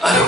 አሎ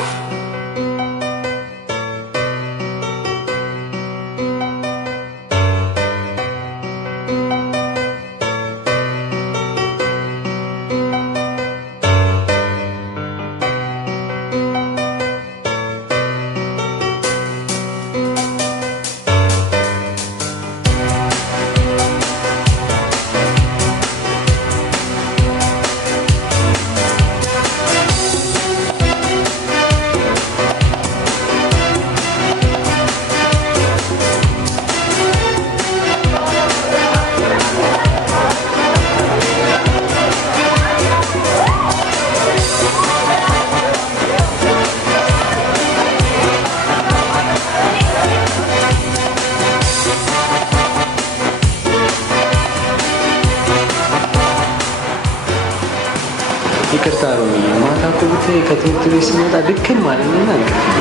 ይቅርታ ሮሚ ማታ እኮ ብታይ ከትምህርት ቤት ስመጣ ድክም አለኝና እንቅልፍ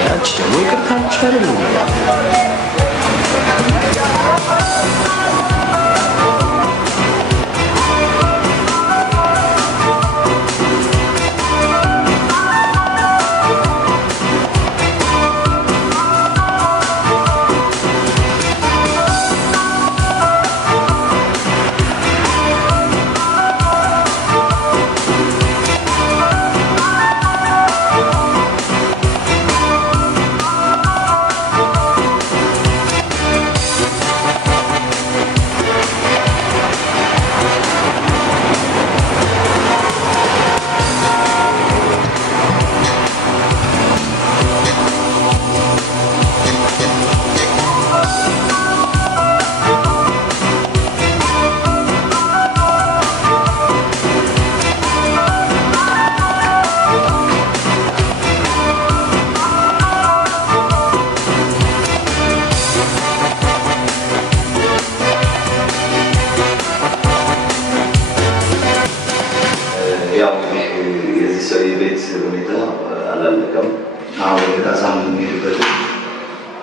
ያቺ ደግሞ ይቅርታ አልቻለም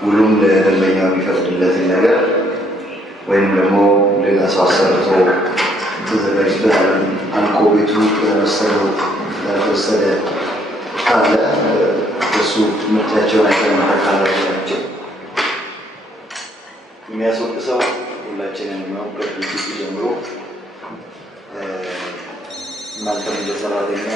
ሁሉም ለደንበኛው የሚፈቅድለትን ነገር ወይም ደግሞ ሌላ ሰው አሰርቶ ተዘጋጅቶ አልቆ ቤቱ ያልተወሰደ ካለ እሱ ምርጫቸውን አይተመካከላቸው ናቸው። የሚያስወቅሰው ሁላችንን ነው። ከድርጅቱ ጀምሮ እናንተም እንደ ሰራተኛ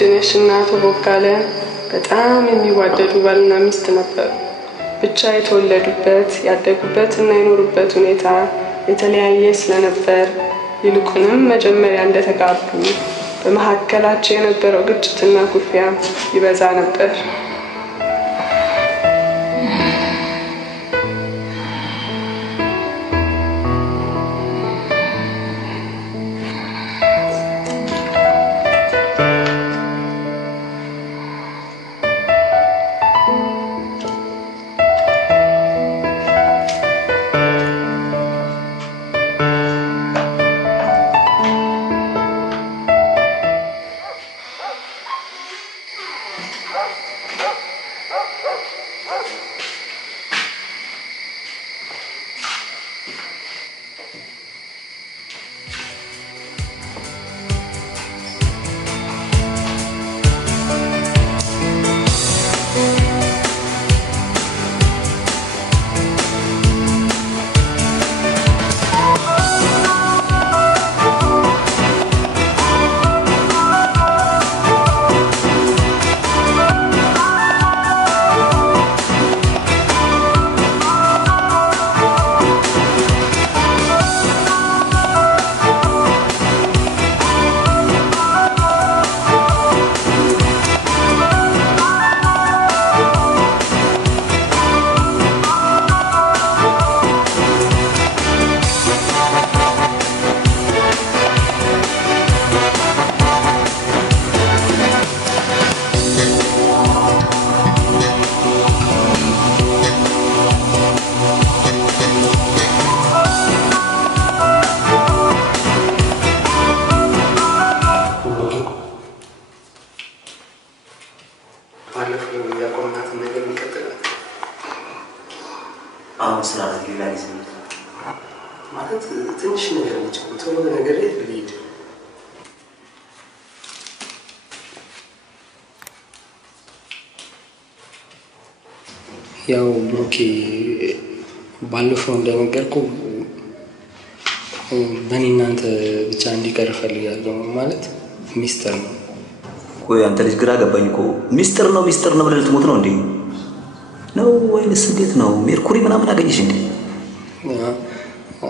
ውድነሽና ተቦካለ በጣም የሚዋደዱ ባልና ሚስት ነበሩ። ብቻ የተወለዱበት ያደጉበት እና የኖሩበት ሁኔታ የተለያየ ስለነበር ይልቁንም መጀመሪያ እንደተጋቡ በመሐከላቸው የነበረው ግጭትና ኩርፊያ ይበዛ ነበር። ባለፈው ያቆምናትን ነገር እንቀጥላለን። አሁን ስራ ሌላ ጊዜ ማለት ትንሽ ነገር ነች። ቶሎ ነገር ላይ ብሄድ ያው ብሩኬ ባለፈው እንደነገርኩ በእኔ እናንተ ብቻ እንዲቀር እፈልጋለሁ። ማለት ሚስጥር ነው። ቆይ አንተ ልጅ ግራ ገባኝ እኮ። ሚስጥር ነው ብለህ ልትሞት ነው እንዴ? ነው ወይንስ እንዴት ነው? ሜርኩሪ ምናምን አገኘሽ እንዴ?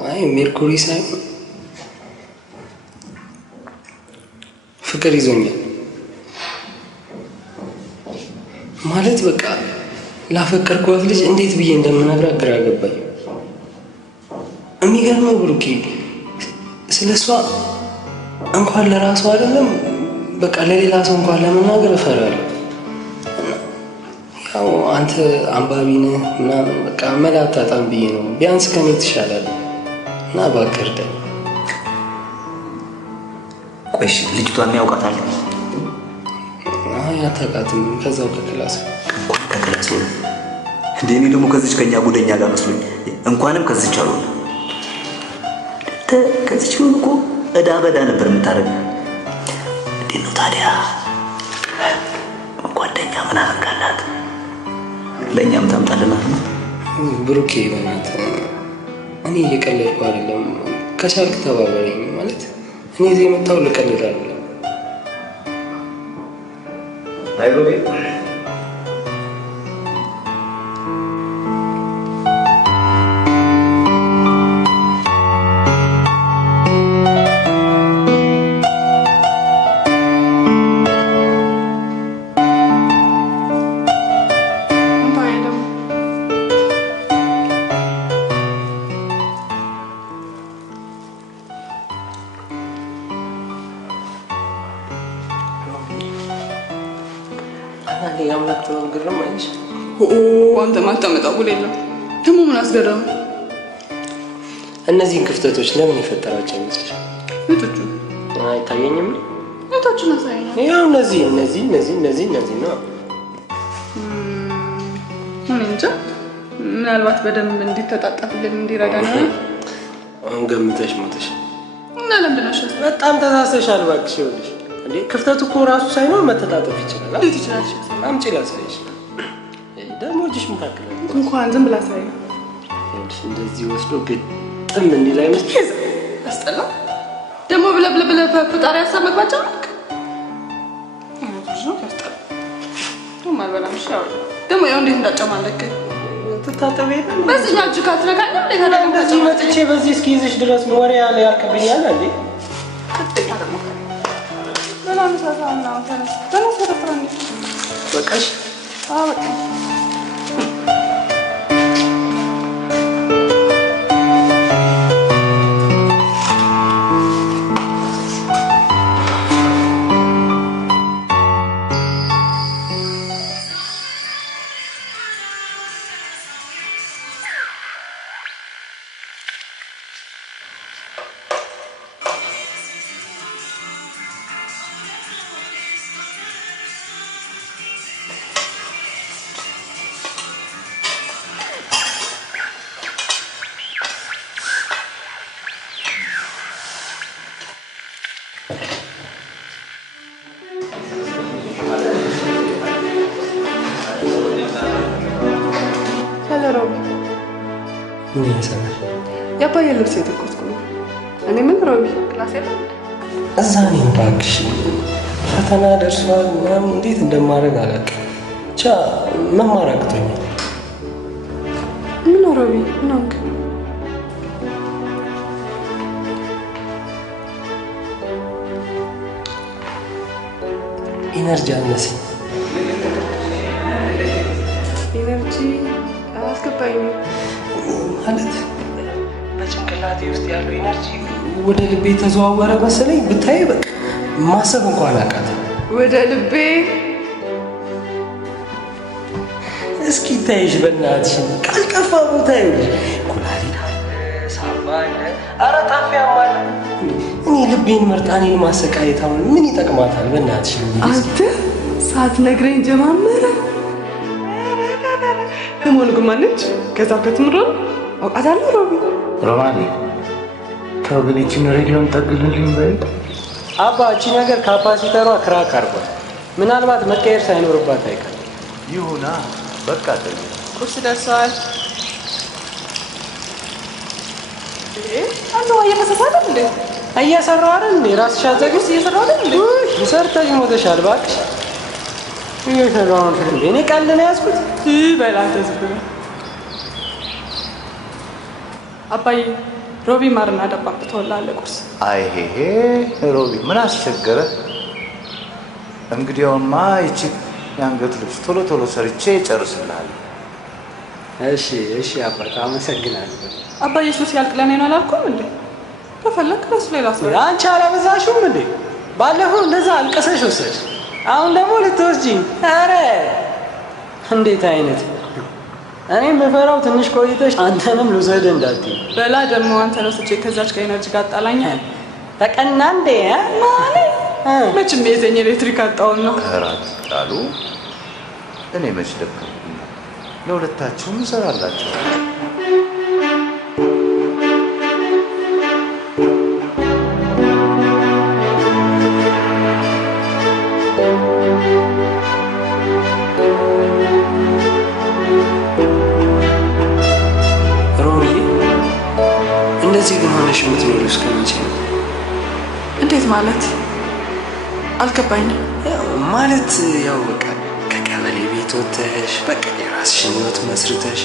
አይ ሜርኩሪ ሳይሆን ፍቅር ይዞኛል። ማለት በቃ ላፈቀርኳት ልጅ እንዴት ብዬ እንደምነግራት ግራ ገባኝ። የሚገርመው ብሩኬ ስለሷ እንኳን ለራሱ አይደለም በቃ ለሌላ ሰው እንኳን ለመናገር እፈራለሁ። ያው አንተ አንባቢ ነህ ምናምን በቃ መላ አታጣም ብዬ ነው። ቢያንስ ከኔ ትሻላለህ እና እባክህ እርዳኝ። ቆይ ልጅቷን ያውቃታል? አይ አታውቃትም። ከዛው ከክላስ እንዴ? እኔ ደግሞ ከዚች ከኛ ጉደኛ ጋር መስሎኝ እንኳንም ከዚች አልሆነ ከዚች ሆኖ እኮ እዳ በዳ ነበር የምታደርግ። እንዴት ነው ታዲያ ጓደኛ ምናምን ካላት ለእኛም ታምጣልናት ነው? ብሩኬ በእናትህ እኔ እየቀለድኩ አይደለም። ከቻልክ ተባበረኝ። ማለት እኔ እዚህ የመጣሁ ልቀልድ አይደለም። ናይሮቢ የአምላክ ጥበብ ግርም አይልሽ? አንተ ማታመጣው ጉድ የለም። ደግሞ ምን አስገረመ? እነዚህን ክፍተቶች ለምን የፈጠራቸው ይመስልሻል? የቶቹ? አይታየኝም። የቶቹን አሳየኝ። ያው እነዚህ ነው። እኔ እንጃ። ምናልባት በደንብ እንዲተጣጣፍልን እንዲረዳ ነው። አሁን ገምተሽ ሞተሽ እና ለምንድን ነው ሸስ? በጣም ተሳስተሻል እባክሽ። ይኸውልሽ እንዴ ክፍተቱ እኮ ራሱ ሳይኖር መተጣጠፍ ይችላል። እንዴት ይችላል? አምጪ ላሳይሽ። ደግሞ እጅሽ መካከል እንኳን ዝም ብላ ሳይ ይኸውልሽ እንደዚህ ወስዶ ግጥም እንዲል አይመስልሽ? አስጠላ። ደግሞ ብለህ ፈጣሪ ሀሳብ መግባት ጀመርክ። ደግሞ ያው እንዴት እንዳጨማለቅ ትታጠብ የለም። በዚህ እጅ ካትነካኝ እንደዚህ መጥቼ በዚህ እስኪይዝሽ ድረስ ወሬ ያለ ያልከብኛል እንዴ? በቃሽ። ምን ይሰራል? ያባዬ ልብስ የተኮስኩ ነው። እኔ ምን ሮቢ ክላስ ያለው እዛ ነኝ። እባክሽ ፈተና ደርሷል ምናምን እንዴት እንደማደርግ አላውቅም። ብቻ መማር አቅቶኛል። ምን ሮቢ ነው ኢነርጂ አነሰኝ። ኢነርጂ አላስገባኝም ማለት በጭንቅላቴ ውስጥ ያለው ኢነርጂ ወደ ልቤ ተዘዋወረ መሰለኝ። ብታይ በቃ ማሰብ እንኳን አቃተኝ። ወደ ልቤ እስኪ ታይሽ በእናትሽ ካልጠፋ ቦታ ይኸውልሽ ኩላሊት አለ፣ ሳምባ አለ፣ ኧረ ጣፊያም አለ። እኔ ልቤን መርጣ እኔን ማሰቃየት አሁን ምን ይጠቅማታል? በእናትሽ አንተ ሳትነግረኝ ጀማመረ። ለመሆኑ ግን ማነች? ከዛው ከትምሮ አውቃታለሁ። ሮማኔ ተው ግን ይህችን ሬዲዮን ጠግልልኝ በይ። አባ እቺ ነገር ካፓሲተሯ ክራክ አርጓል። ምናልባት መቀየር ሳይኖርባት አይቀር። ይሁና በቃ ተይ። ቁርስ ደርሰዋል። አንተ ወይ ፈሰሳለ እንዴ? እየሰራሁ አይደል እንዴ? ራስሽ አዘግሽ እየሰራሁ አይደል እንዴ? ሰርተሽ ሞተሻል እባክሽ። እየሰራሁ ነው እንዴ? እኔ ቀልድ ነው ያዝኩት። በላንተ ዝም ብለህ አባዬ ሮቢ ማርና ዳባ አምጥተውልሃል ለቁርስ። አይ ሄ ሮቢ ምን አስቸገረ? እንግዲያውማ ይቺ የአንገት ልብስ ቶሎ ቶሎ ሰርቼ እጨርስልሃለሁ። እሺ አባታ አመሰግናለሁ። አባዬ እሱ ሲያልቅ ለእኔ ነው አላልኩም እንዴ? ከፈለክ ለሱ ሌላ ሰው አንቺ አላበዛሽውም እንዴ? ባለፈው እንደዛ አልቀሰሽ ወሰድሽ፣ አሁን ደግሞ ልትወስጂኝ። ኧረ እንዴት አይነት! እኔ የምፈራው ትንሽ ቆይተሽ አንተንም ልውሰድ እንዳትዪ። በላ ደግሞ አንተ ነው ስቼ ከዛች ከኤነርጂ ጋር አጣላኛል። ተቀና እንዴ ማለት መቼም የዘኝ ኤሌክትሪክ አጣውን ነው። እራት ጣሉ። እኔ መች ደከምኩኝ? ለሁለታችሁም እሰራላችሁ። እንደዚህ ግን ሆነሽ የምትኖሪው እስከ መቼ ነው? እንዴት ማለት አልገባኝም። ማለት ያው በቃ ከቀበሌ ቤት ወጥተሽ በቃ የራስሽን ህይወት መስርተሽ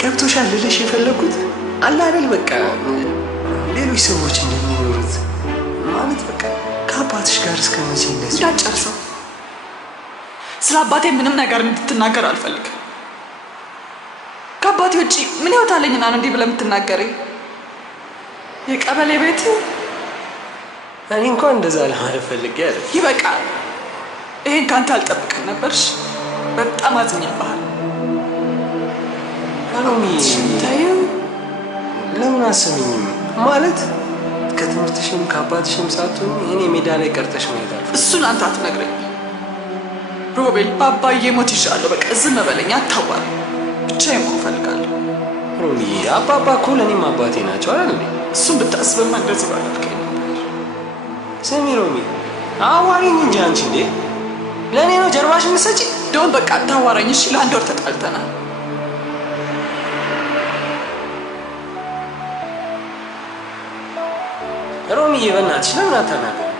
ገብቶሻል ልልሽ የፈለኩት አለ አይደል? በቃ ሌሎች ሰዎች እንደሚኖሩት ማለት በቃ ከአባትሽ ጋር እስከ መቼ እንደዚህ? እንዳጨርሰው ስለ አባቴ ምንም ነገር እንድትናገር አልፈልግም። ከአባቴ ውጭ ምን ህይወት አለኝና ነው እንዲህ ብለህ የምትናገረኝ? የቀበሌ ቤት እኔ እንኳን እንደዛ ለማለት ፈልጌ አይደል። ይበቃል። ይሄን ካንተ አልጠብቅም ነበርሽ። በጣም አዝኜብሃል። አሎሚ ታየው ለምን አሰሚኝም? ማለት ከትምህርትሽም ከአባትሽም ሳትሆኝ እኔ ሜዳ ላይ ቀርተሽ ማየት አልፈልግም። እሱን አንተ አትነግረኝ ሮቤል። በአባዬ ሞት ይሻለሁ። በቃ ዝም በለኝ፣ አታዋራኝ። ብቻዬን መሆን እፈልጋለሁ። ሮሚ አባባ እኮ ለእኔም አባቴ ናቸው አይደል እንዴ? እሱን ብታስብማ እንደዚህ ባላልከኝ ነበር። ስሚ ሮሚ አዋሪኝ እንጂ አንቺ እንዴ ለእኔ ነው ጀርባሽ የምትሰጪ? እንደውም በቃ አታዋራኝ እሺ። ለአንድ ወር ተጣልተናል። ሮሚዬ በእናትሽ ለምን አታናገር?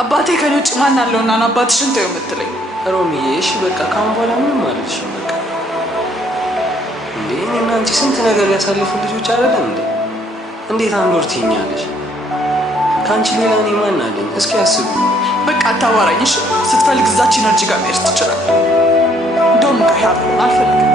አባቴ ከኔ ውጭ ማን አለውና ነው አባትሽን ተይው የምትለኝ? ሮሚዬ እሺ በቃ ካሁን በኋላ ምንም አልልሽም። በቃ እንዴ እኔና አንቺ ስንት ነገር ያሳለፉ ልጆች አይደለም እንዴ? እንዴት አንድ ወር ትይኛለሽ? ከአንቺ ሌላ እኔ ማን አለኝ? እስኪ አስቡ። በቃ አታዋራኝ እሺ። ስትፈልግ እዛች ኤነርጂ ጋር መሄድ ትችላለህ። እንደውም ከያብ አልፈልግም።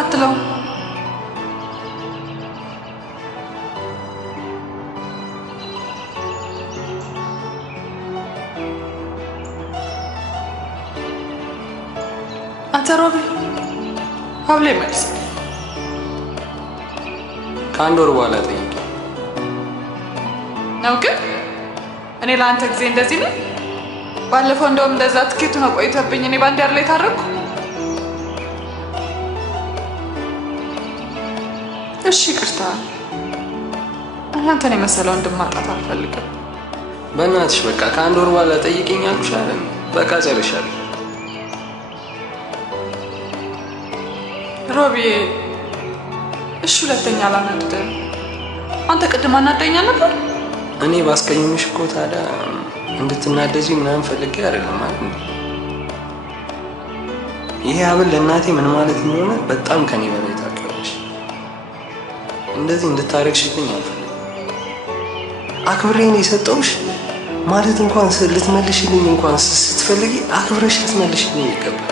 አትለው? አንተ ሮቢ ሀብሌ መልስ ከአንድ ወር በኋላ ጠይቅ ነው። ግን እኔ ለአንተ ጊዜ እንደዚህ ነው። ባለፈው እንደውም እንደዛ ትኬቱን አቆይተብኝ እኔ ባንዲያር ላይ ታረኩ። እሺ ይቅርታ። አንተን የመሰለው እንድማጣት አልፈልግም። በእናትሽ በቃ ከአንድ ወር በኋላ ጠይቅኝ አልኩሽ አይደል? በቃ ጨርሻለሁ። ሮቢዬ እሺ ሁለተኛ አላናድድም። አንተ ቅድም አናደኛ ነበር። እኔ ባስቀየምሽ እኮ ታዲያ እንድትናደጂ ምናምን ፈልጌ አይደለም ማለት ነው። ይሄ ሀብል ለእናቴ ምን ማለት እንደሆነ በጣም ከኔ በላይ ታውቂያለሽ። እንደዚህ እንድታረግሽልኝ አልፈልግም። አክብሬን የሰጠውሽ ማለት እንኳን ልትመልሽልኝ እንኳን ስትፈልጊ አክብረሽ ልትመልሽልኝ ይገባል።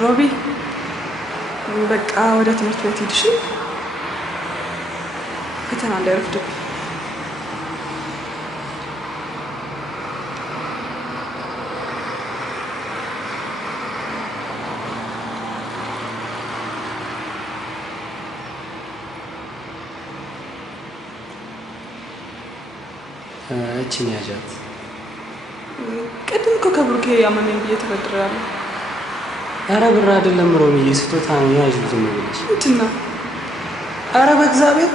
ሮቢ በቃ ወደ ትምህርት ቤት ሂድ። እሺ ፈተና እንዳይረፍድብኝ። እቺን ያዣት። ቅድም እኮ ከብሩኬ ያመመኝ ብዬ ተበድሬያለሁ። ኧረ ብር አይደለም ሮሚዬ፣ ስጦታ ነው። ያዥ ዝም ብለሽ ምንድን ነው? ኧረ በእግዚአብሔር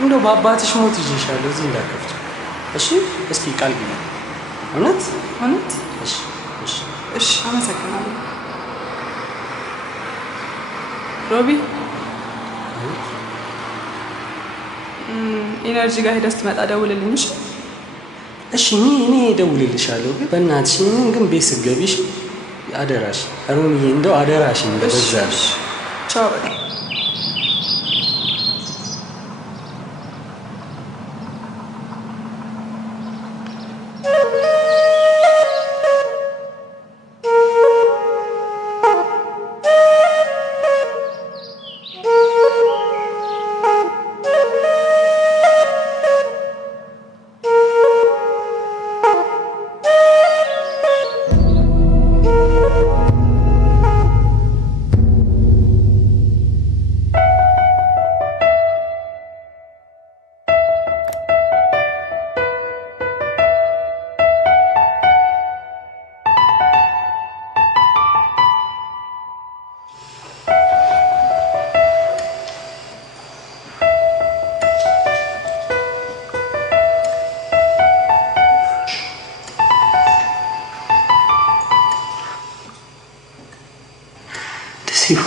እንደው በአባትሽ ሞት ይዤሻለሁ። እዚህ እንዳከፍች እሺ? እስኪ ቃል ግቢ። እውነት እውነት? እሺ እሺ እሺ አመሰግናለሁ ሮቢ። ኢነርጂ ጋር ሄደህ ስትመጣ ደውልልኝ። እሺ እሺ እኔ እደውልልሻለሁ። ግን በእናትሽ ግን ቤት ስትገቢ እሺ? አደራሽ ሮሚዬ፣ እንደው አደራሽ እንደበዛሽ። ቻው በቃ።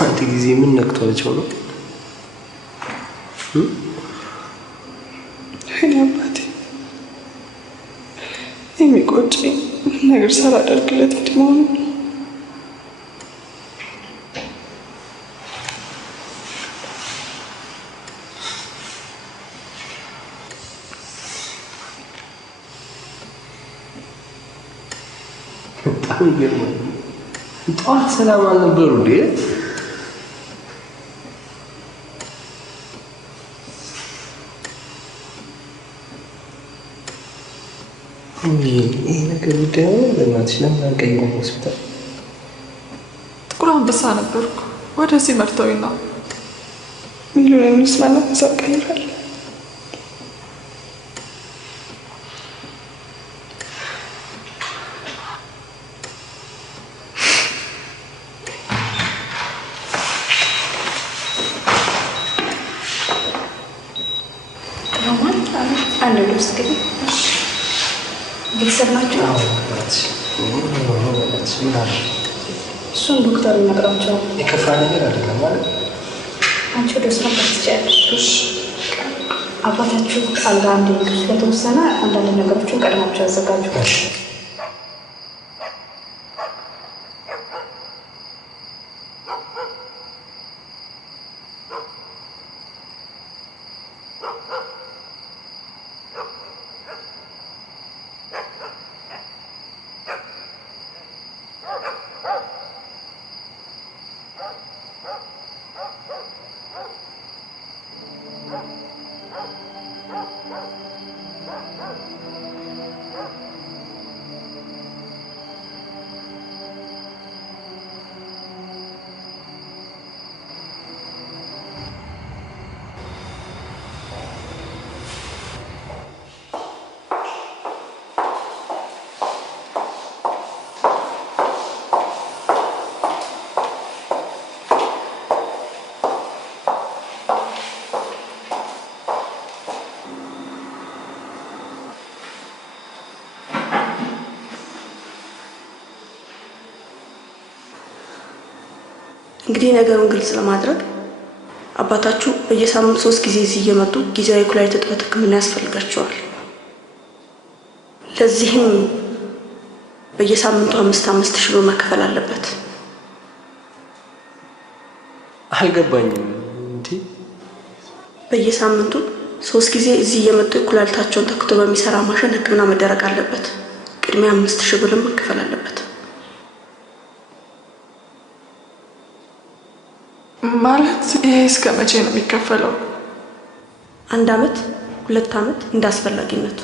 አንድ ጊዜ ምን ነክቷቸው ነው? እኔ አባቴ የሚቆጨኝ ነገር ሳላደርግለት እንዲህ መሆኑ። በጣም ይገርማል። ጠዋት ሰላም አልነበሩ እንዴ? ይሄ ነገር ጉዳይ ሆነ። በእናትሽ ለምን አንቀይረም ሆስፒታል? ጥቁር አንበሳ ነበርኩ፣ ወደዚህ መርተውኝ ነው። ሚሊዮን ስላለ ሀሳብ ቀይራል። አንድ ልብስ ግን ቤተሰብ ናቸው። እሱን ዶክተር ይነግራቸው። የከፋ ነገር አይደለም ማለት አንቺ ወደ ስራ ትችያለሽ። አባታችሁ አልጋ እንዲይዙ ስለተወሰነ አንዳንድ ነገሮችን ቀድማችሁ ያዘጋጁ። እንግዲህ ነገሩን ግልጽ ለማድረግ አባታችሁ በየሳምንቱ 3 ጊዜ እዚህ እየመጡ ጊዜያዊ ኩላሊት እጥበት ሕክምና ያስፈልጋቸዋል። ለዚህም በየሳምንቱ 5 ሺህ ብር መከፈል አለበት። አልገባኝም። እንዴ በየሳምንቱ 3 ጊዜ እዚህ እየመጡ ኩላሊታቸውን ተክቶ በሚሰራ ማሽን ሕክምና መደረግ አለበት። ቅድሚያ 5 ሺህ ብር መከፈል አለበት። ማለት ይሄ እስከ መቼ ነው የሚከፈለው? 1 ዓመት 2 ዓመት እንዳስፈላጊነቱ።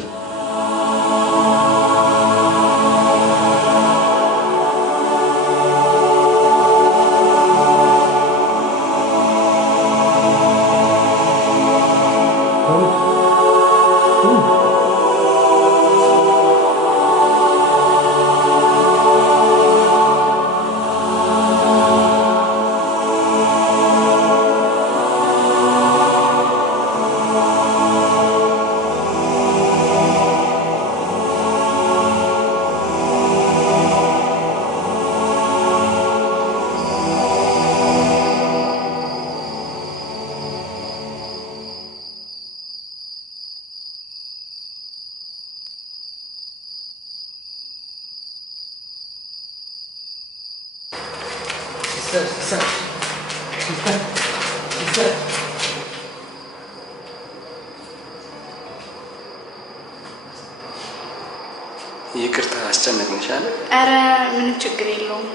ይቅርታ አስጨነቅንሻል። ኧረ ምንም ችግር የለውም።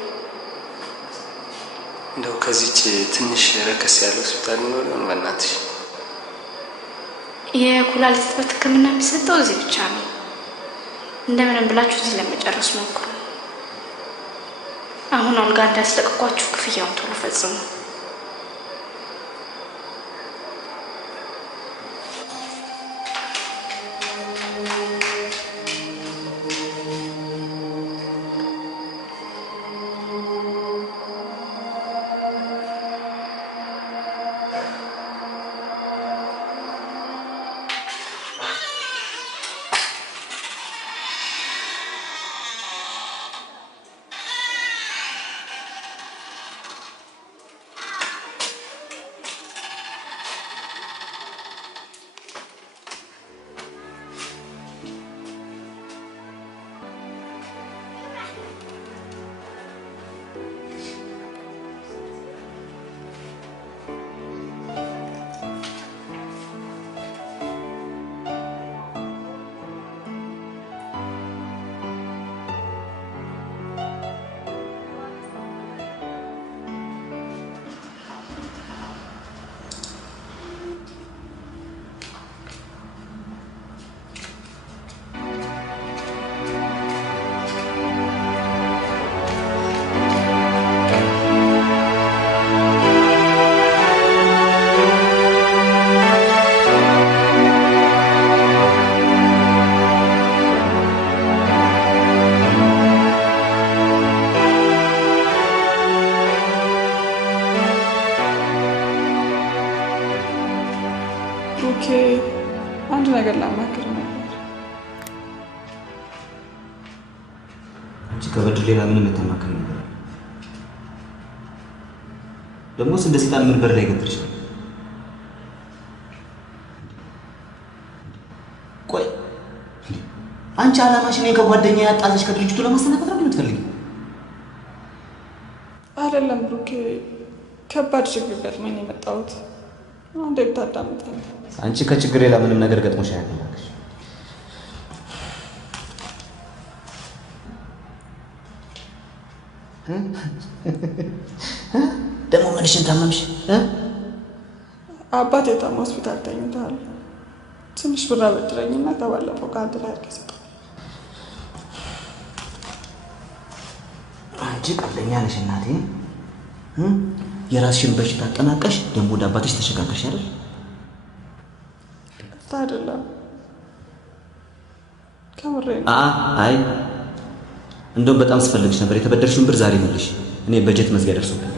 እንደው ከዚች ትንሽ ረከስ ያለ ሆስፒታል ነው ነው በእናትሽ። የኩላሊት እጥበት ሕክምና የሚሰጠው እዚህ ብቻ ነው። እንደምንም ብላችሁ እዚህ ለመጨረስ ሞክሩ። አሁን አልጋ እንዳስለቀቋችሁ ክፍያውን ቶሎ ፈጽሙ። አንድ ነገር ላማክር ነበር። አንቺ ከበድር ሌላ ምን የምታማክር ነበር? ደግሞስ እንደ ሰይጣን ምን በር ላይ ገትርሻል? አንቺ አላማሽ እኔ ከጓደኛዬ ያጣለሽ ከድርጅቱ ለማሰናበት ነው የምትፈልጊው? አይደለም ብሩኬ፣ ከባድ ችግር ገጥሞኝ ነው የመጣሁት። አንዴ ብታዳምጠኝ። አንቺ ከችግር ሌላ ምንም ነገር ገጥሞሽ አያውቅም። ደግሞ ምንሽን ታመምሽ? አባቴ ታሞ ሆስፒታል ተኝቷል። ትንሽ ብር አበድረኝና ከባለፈው ከአንተ ላይ አድርገህ አንቺ ቀልደኛ ነሽ እናቴ። የራስሽን በሽታ አጠናቀሽ ደግሞ ወደ አባትሽ ተሸጋገርሽ አይደል? አይደለም ከምሬ ነው። አይ እንደውም በጣም ስፈልግሽ ነበር። የተበደርሽውን ብር ዛሬ መልሽ። እኔ በጀት መዝጊያ ደርሶብኝ።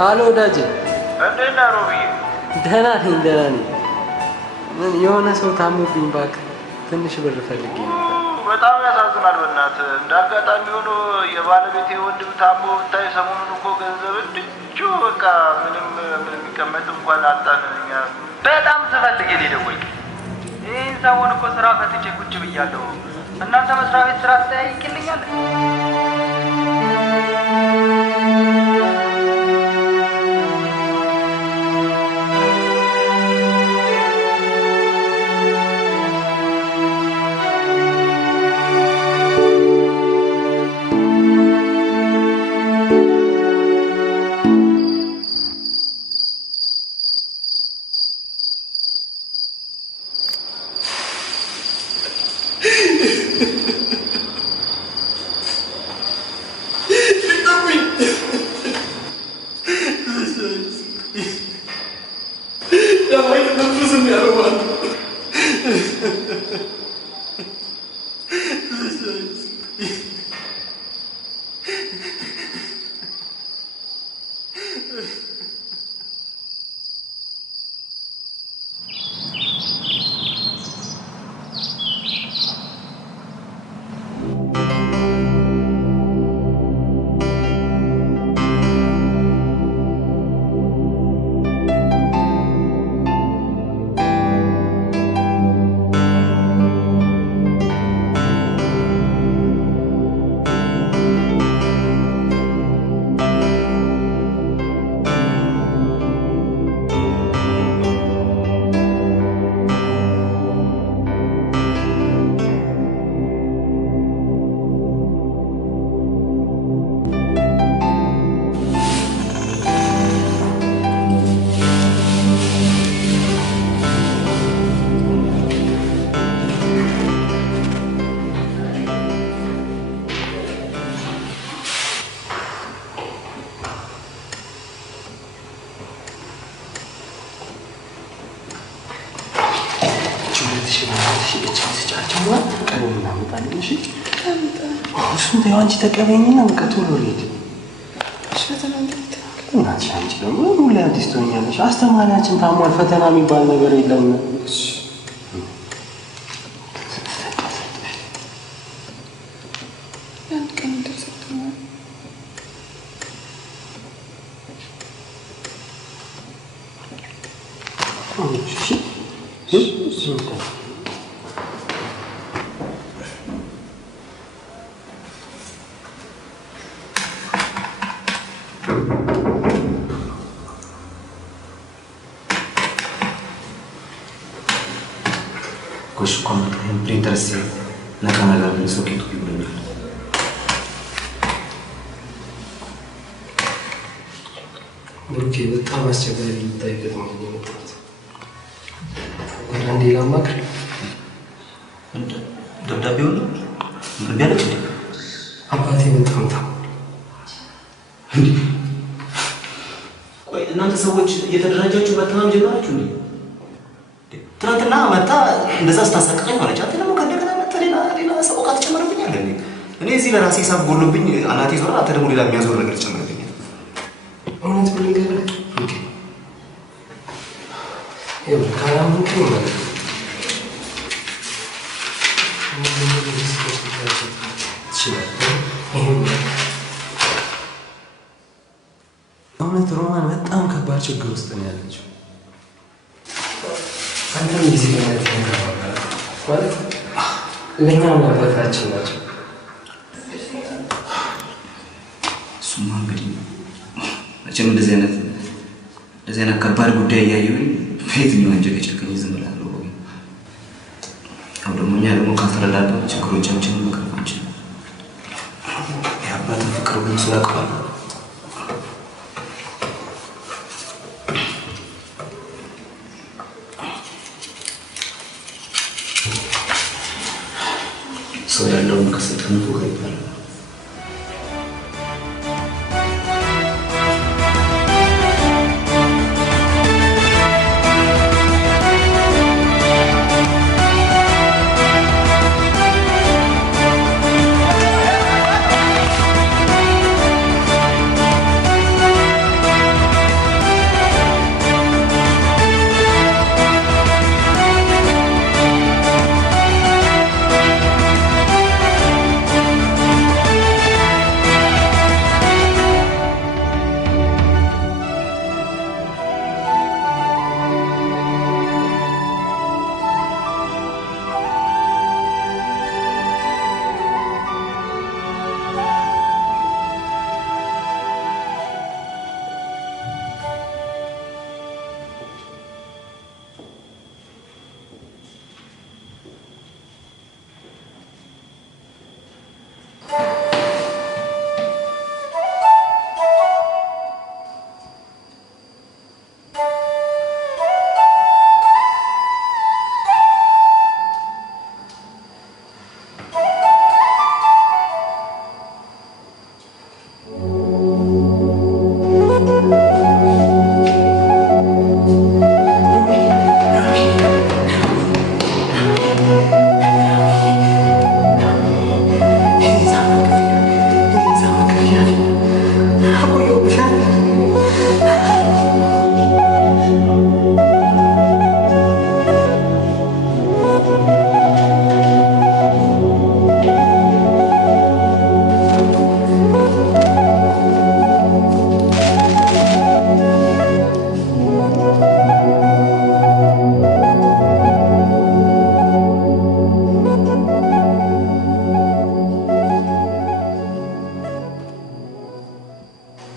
አሎ ወዳጄ፣ እንዴት ነህ ሮብዬ? ደህና ነኝ። ምን የሆነ ሰው ታሞብኝ እባክህ ትንሽ ብር ፈልጌ ነበር። በጣም ያሳዝናል በእናትህ። እንደ አጋጣሚ ሆኖ የባለቤቴ ወንድም ታሞ ብታይ ሰሞኑን እኮ ገንዘብ እንድቹ በቃ ምንም የሚቀመጥ እንኳን አጣን። እኛ በጣም ስፈልግ የደወልክ ይህን ሰሞን እኮ ስራ ፈትቼ ቁጭ ብያለሁ። እናንተ መስሪያ ቤት ስራ ትጠያይቅልኛለህ? አንቺ ተቀበይኝና በቃ ቶሎ ልሂድ። እናንቺ አንቺ ደግሞ ሁሌ አዲስ ትሆኛለሽ። አስተማሪያችን ታሟል፣ ፈተና የሚባል ነገር የለም። Questo come un printer si la camera del socchetto più grande. Perché በጣም አስቸጋሪ ጉዳይ ገጥሞኝ ነው የመጣሁት። አንዴ ላማክር። ደብዳቤው ነው ምን ያለች እንዴ? አባቴ በጣም እንዴ? ቆይ እናንተ ሰዎች እየተደራጃችሁ በጣም ጀመራችሁ እንዴ? ትናንትና መጣ እንደዛ ስታሳቀቀኝ ማለት አንተ ደግሞ ከእንደገና መጣ ሌላ ሰው ቃል ተጨመረብኛል እንዴ? እኔ እዚህ ለራሴ ሂሳብ ጎሎብኝ አናቴ ዞር አንተ ደግሞ ሌላ የሚያዞር ነገር ተጨመረብኛል። እውነት ምን ነገር ኦኬ ይሄ ካላምንኩ ማለት ነው እውነት ሮማን በጣም ከባድ ችግር ውስጥ ነው ያለችው። አንተም ጊዜ ማለት ለእኛ አባታችን ናቸው። እሱማ እንግዲህ መቼም እንደዚህ አይነት ከባድ ጉዳይ እያየሁኝ በየትኛው አንጀት የጨከኝ ዝም እላለሁ። ያው ደግሞ እኛ ደግሞ ካልተረዳዳን ችግሮቻችንን መቅረፍ አንችልም። የአባትን ፍቅር ሁሉ ስላውቀዋል ሰው ያለውን ከሰጠን እኮ ይባላል።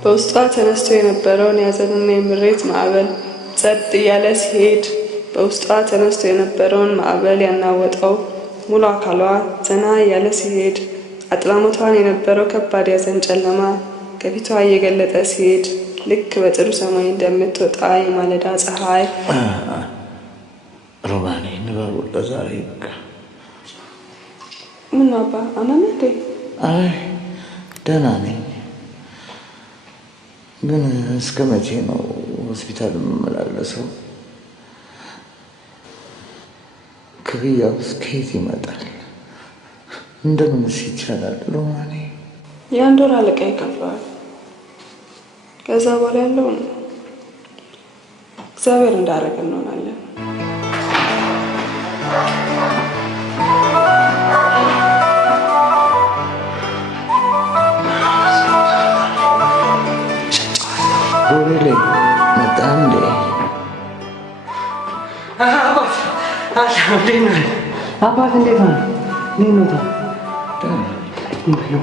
በውስጧ ተነስቶ የነበረውን ያዘንና የምሬት ማዕበል ጸጥ እያለ ሲሄድ በውስጧ ተነስቶ የነበረውን ማዕበል ያናወጠው ሙሉ አካሏ ዘና እያለ ሲሄድ አጥራሞቷን የነበረው ከባድ ያዘን ጨለማ ከፊቷ እየገለጠ ሲሄድ ልክ በጥሩ ሰማይ እንደምትወጣ የማለዳ ፀሐይ ሮማኔ ንባቡ ለዛሬ በቃ ምን አባ አመመቴ? አይ ደህና ነኝ። ግን እስከ መቼ ነው ሆስፒታል የምመላለሰው? ክፍያውስ ከየት ይመጣል? እንደምንስ ይቻላል ሮማኔ? የአንድ ወር አለቃ ይከፍለዋል። ከዛ በኋላ ያለውን እግዚአብሔር እንዳደረገ እንሆናለን። Really? Matande? አባት እንዴት ነው? እንዴት ነው?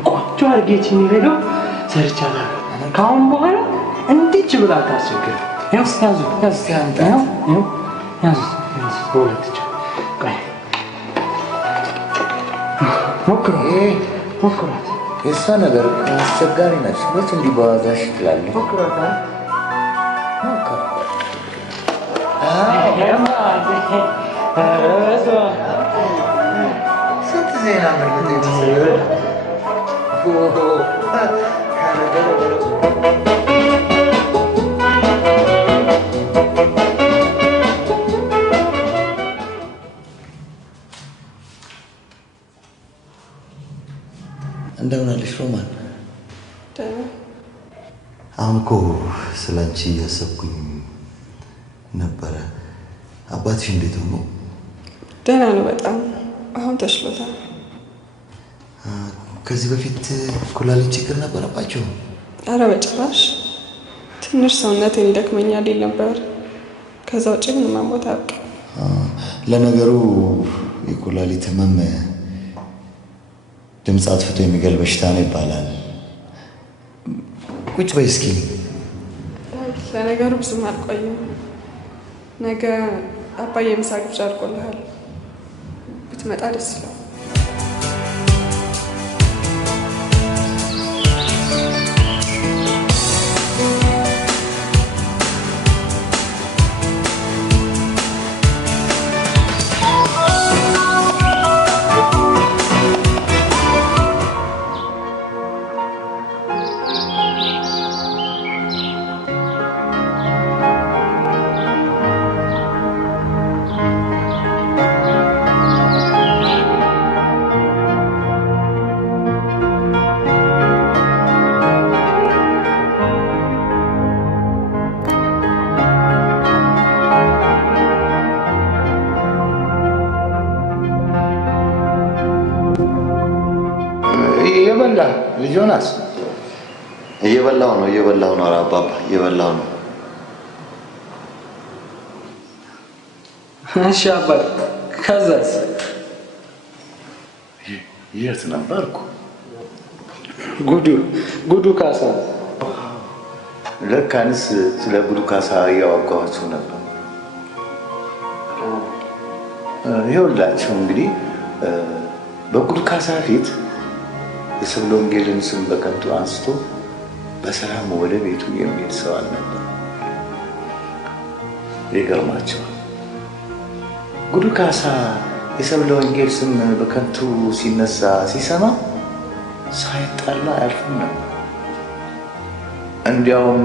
ቆንጆ አድርጌችን ሄዶ ሰርቻለሁ። ከአሁን በኋላ እንዲች ብላ ታስቸግር። ያዝ ያዙ ያዝ ያዝ በሁለት እጅ ሞክሯት። የእሷ ነገር አስቸጋሪ ነች። መች እንዲህ በዋዛሽ ትላለች። ሞክሯታል። ስንት ዜና መልክት እንደምን አለሽ ሮማን? አሁን እኮ ስላንቺ እያሰብኩኝ ነበረ። አባትሽ እንዴት ሆኖ? ደህና ነው በጣም አሁን ተሽሎታል። ከዚህ በፊት ኩላሊት ችግር ነበረባቸው? አረ በጭራሽ ትንሽ ሰውነቴን ይደክመኛል ይል ነበር። ከዛ ውጭ ምንም አሞት አያውቅም። ለነገሩ የኩላሊት ህመም ድምፅ አጥፍቶ የሚገል በሽታ ነው ይባላል። ቁጭ በይ እስኪ። ለነገሩ ብዙም አልቆይም። ነገ አባዬ ምሳ ግብዣ አድርጎልሃል። ብትመጣ ደስ ይላል። ልጅ ዮናስ እየበላሁ ነው። ኧረ አባባ እየበላሁ ነው። እሺ አባት ከዛስ? የት ነበርኩ? ጉዱ ካሳ። ለካንስ ስለ ጉዱ ካሳ እያወጋኋችሁ ነበር። ይኸውላችሁ እንግዲህ በጉዱ ካሳ ፊት የሰብለ ወንጌልን ስም በከንቱ አንስቶ በሰላም ወደ ቤቱ የሚሄድ ሰው አልነበር። ይገርማቸዋል። ጉዱ ካሳ የሰብለ ወንጌል ስም በከንቱ ሲነሳ ሲሰማ ሳይጣላ አያልፍም ነበር። እንዲያውም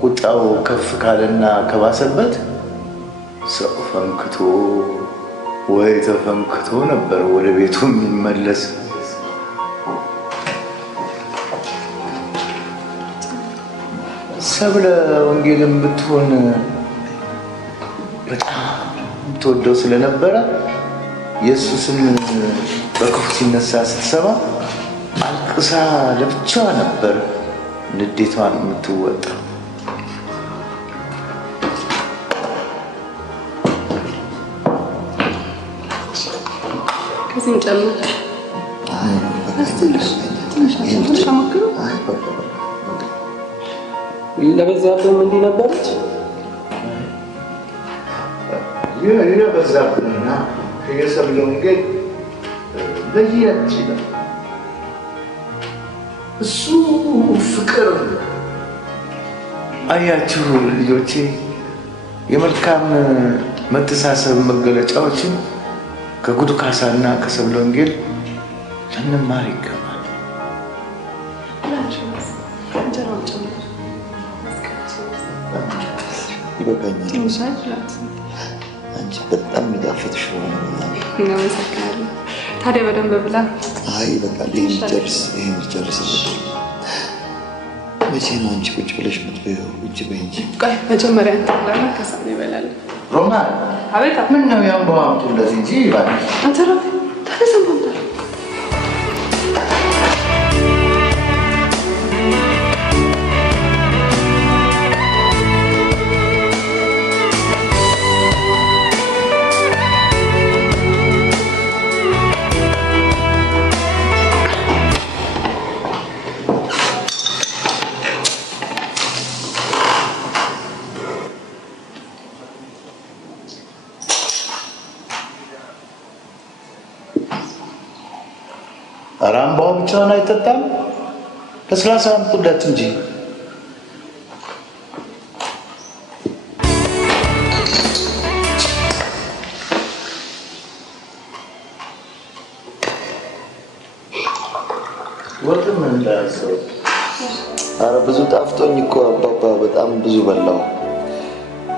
ቁጣው ከፍ ካለና ከባሰበት ሰው ፈንክቶ ወይ ተፈንክቶ ነበር ወደ ቤቱ የሚመለስ። ሰብለ ወንጌልን ብትሆን በጣም ተወደው ስለነበረ ኢየሱስን በክፉ ሲነሳ ስትሰማ አልቅሳ ለብቻዋ ነበር ንዴቷን የምትወጣው። ከዚህም ጨምር ትንሽ አሞክሩ። ለበዛብህም እንዲህ ነበረች። የበዛብህና የሰብለ ወንጌል ለየት ይላል። እሱ ፍቅር አያችሁ ልጆቼ፣ የመልካም መተሳሰብ መገለጫዎችን ከጉዱ ካሳና ከሰብለ ወንጌል ልንማር ይገባል። ይበቃኛል። አንቺ በጣም የሚጣፍጥሽ ነው። እናመሰግናለን። ታዲያ በደንብ ብላ። አይ በቃ ይሄን ጨርስ። መቼ ነው አንቺ ቁጭ ብለሽ የምትበይው? ቁጭ በይ እንጂ። ቆይ መጀመሪያ እንጠራና ከዛ እንበላለን። ሮማን አቤት። ምን ነው ያንበዋምቱ እንደዚህ እንጂ ይባላል። አንተ ራፊ ተነሳም ባምጣ አራምባው ብቻውን አይጠጣም። ለስላሳ አምጡለት እንጂ። ወጥም እንዳያሰው። ኧረ ብዙ ጣፍጦኝ እኮ አባባ በጣም ብዙ በላው።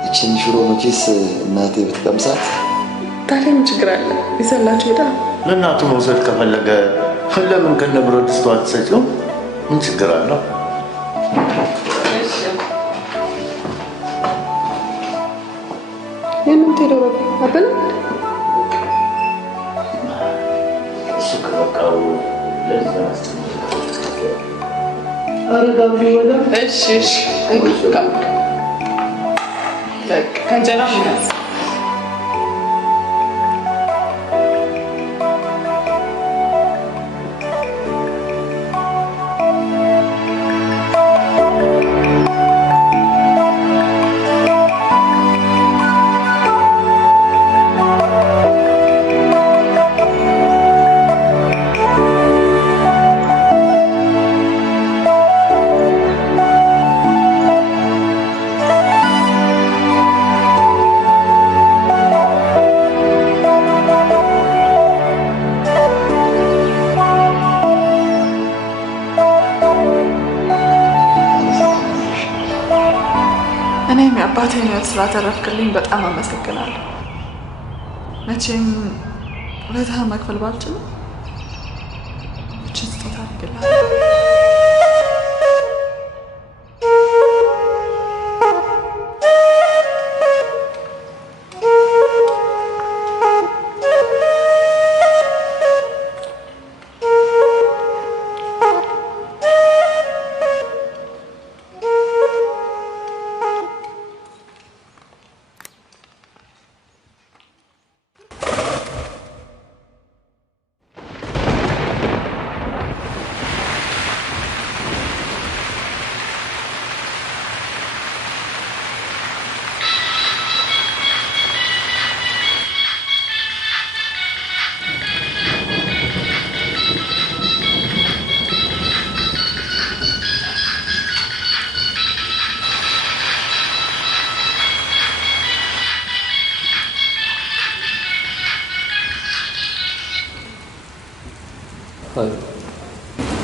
እቺን ሽሮ መቼስ እናቴ ብትቀምሳት። ታዲያ ምን ችግር አለ? ይዘላችሁ ሄዳ ለእናቱ መውሰድ ከፈለገ ለምን ከነብረት ድስቷ አትሰጪው? ምን ችግር አለው? የምን ቴዶሮ አበለ እሱ ከበቃው ለዛ አረጋው ወላ እሺ ከእንጀራ ምናስ አባቴን ስላተረፍክልኝ በጣም አመሰግናለሁ። መቼም ውለታህን መክፈል ባልችልም እችን ስጦታ አድርግልሃለሁ።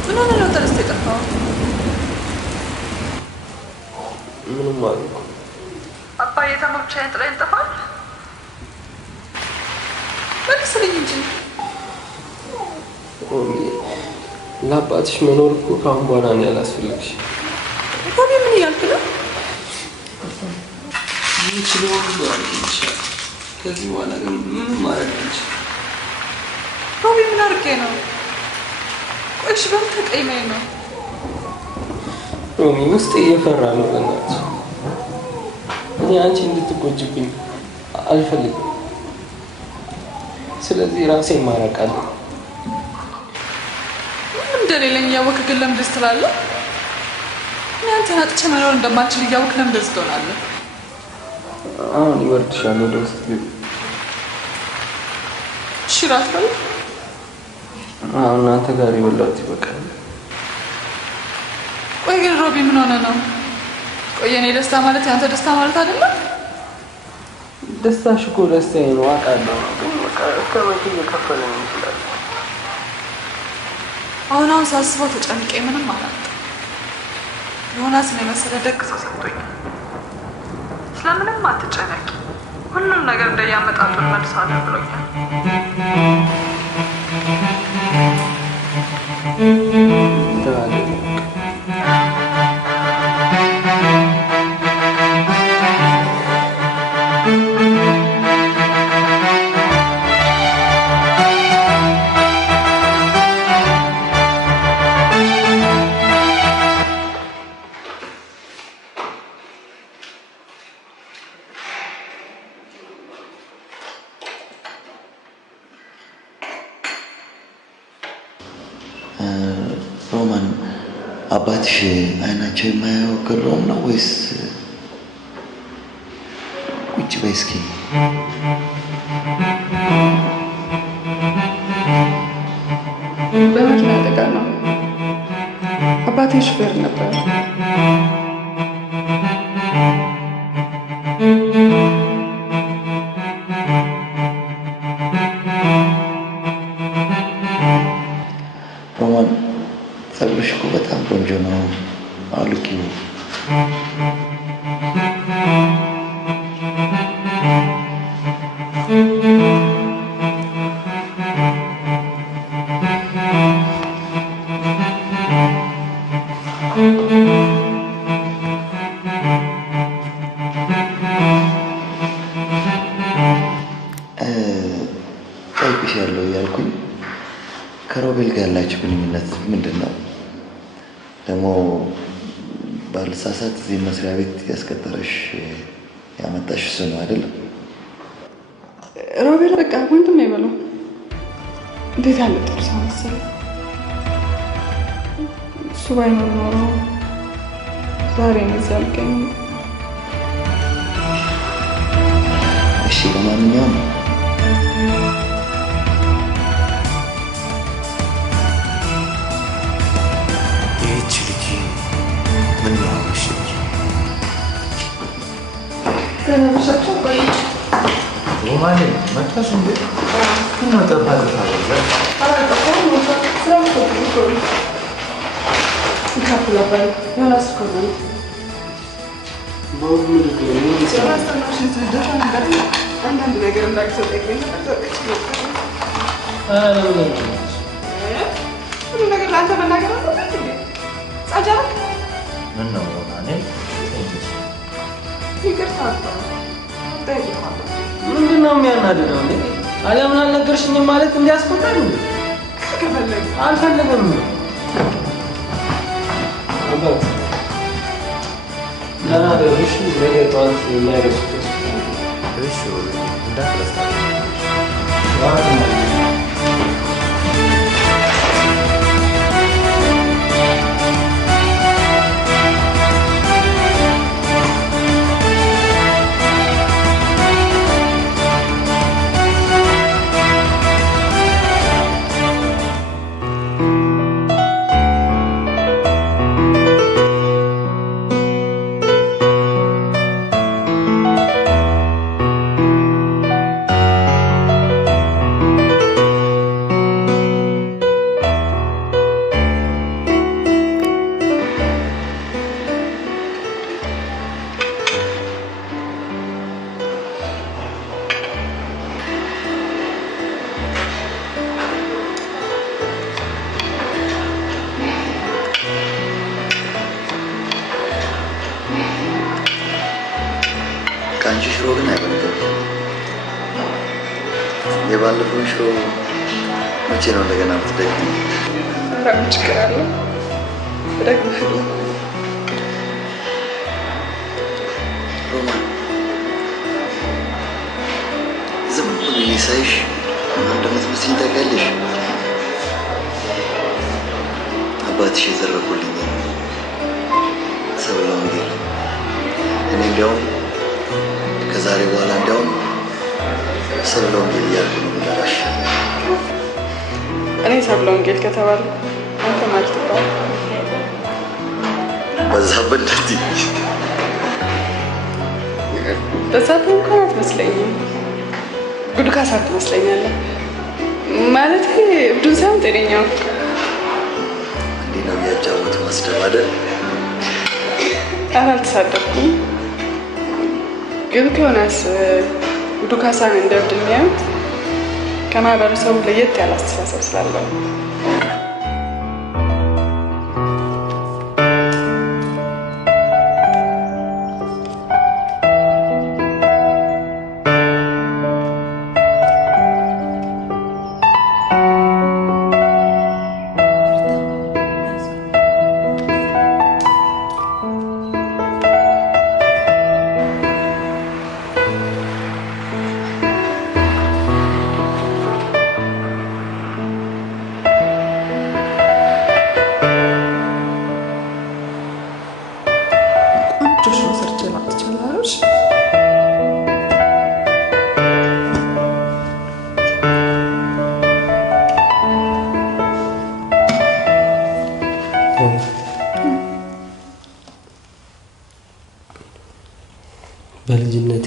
ምን ሆነ ነው ተረስተ የጠፋው? ምንም አልኩ። አባዬ ተሞቻዬን ጥላኝ ጠፋል። መልስልኝ እንጂ ለአባትሽ መኖር እኮ ከአሁን በኋላ እኔ አላስፈልግሽ። ባቢ ምን እያልክ ነው? የምችለውን ሁሉ አድርጌልሻለሁ። ከዚህ በኋላ ግን ምንም ማድረግ አልችልም። ባቢ ምን አድርጌ ነው? ቆይሽ በምን ተቀይመኝ ነው? ሮሚ ውስጥ እየፈራ ነው። በእናትሽ እኔ አንቺ እንድትጎጅብኝ አልፈልግም። ስለዚህ ራሴን ማራቃለሁ። ምንም እንደሌለኝ እያወቅህ ግን ለምን ደስ ትላለህ? እኔ አንተን አጥቼ መኖር እንደማልችል እያወቅህ ለምን ደስ ትሆናለህ? አሁን ይወርድሻል ወደ ውስጥ ግቢ። እሺ እራት በል። አሁን እናንተ ጋር የበላሁት ይበቃል። ቆይ ግን ሮቢ ምን ሆነ ነው? ቆይ የኔ ደስታ ማለት ያንተ ደስታ ማለት አይደለም? ደስታሽ እኮ ደስታዬ ነው አውቃለሁ። ግን በቃ እስከመቼ እየከፈለን እንችላለን? አሁን ሳስበው ተጨንቄ ምንም አላጣም። ዮናስን የመሰለ ደግ ሰው ሰጥቶኛል። ስለምንም አትጨነቂ፣ ሁሉም ነገር እንደያመጣጡ መልሳለሁ ብሎኛል። ሮማን አባትሽ አይናቸው የማያየው ግሮም ነው ወይስ? ቁጭ በይ እስኪ። በመኪና አደጋ ነው። አባቴ ሹፌር ነበር። ሮማን ጸጉርሽ እኮ በጣም ቆንጆ ነው። አውልቂው። ጠይቅሻለሁ እያልኩኝ ከሮቤል ጋር ያላችሁ ግንኙነት ምንድን ነው? ደግሞ ባልሳሳት እዚህ መስሪያ ቤት ያስቀጠረሽ ያመጣሽ እሱ ነው አይደለም? ሮቤል በቃ ወንድም አይበለው። እንዴት ያለ ጥሩ ሰው መሰለህ። እሱ ባይኖር ኖሮ ዛሬ ነው እዚህ አልገኝም። እሺ ለማንኛውም ይህች ልጅ ምን ነው ምሽት ለነብሻቸው ቆይ ሮማን መጣሽ እንዴ? ምን ነው ጠፋለሽ? ምንድን ነው የሚያናድደው? አለምን አልነገርሽኝም ማለት እንዲያስቆጣኝ አልፈልግም። አባት ለናደርሽ ነገ ጠዋት የማይረሱት እሺ እንዳትረሳ። ከአንቺ ሽሮ ግን አይበልጥም። የባለፈውን ሽሮ መቼ ነው እንደገና የምትደግሚው? ኧረ ምን ችግር አለው? እደግምሃለሁ። ሮማን ዝም ብዬ ሳይሽ ማን እንደምትመስይኝ ታውቂያለሽ? አባትሽ የዘረጉልኝ ሰብለ ወንጌል። እኔ እንዲያውም ከዛሬ በኋላ እንዲያውም ሰብለ ወንጌል እያልኩ ነው የምጠራሽ። እኔ ሰብለ ወንጌል ከተባለ አንተ ማለት ትባል በዛብህ እንዳትዪ። በዛብህ እንኳን አትመስለኝም። ጉዱ ካሳ ትመስለኛለህ። ማለቴ እብዱን ሳይሆን ጤነኛው። እንዲህ ነው እያጫወቱ መስደብ አይደል? ኧረ አልተሳደብኩም። ግን ከሆነስ ጉዱ ካሳን እንደ እብድ የሚያዩት ከማህበረሰቡ ለየት ያለ አስተሳሰብ ስላለው።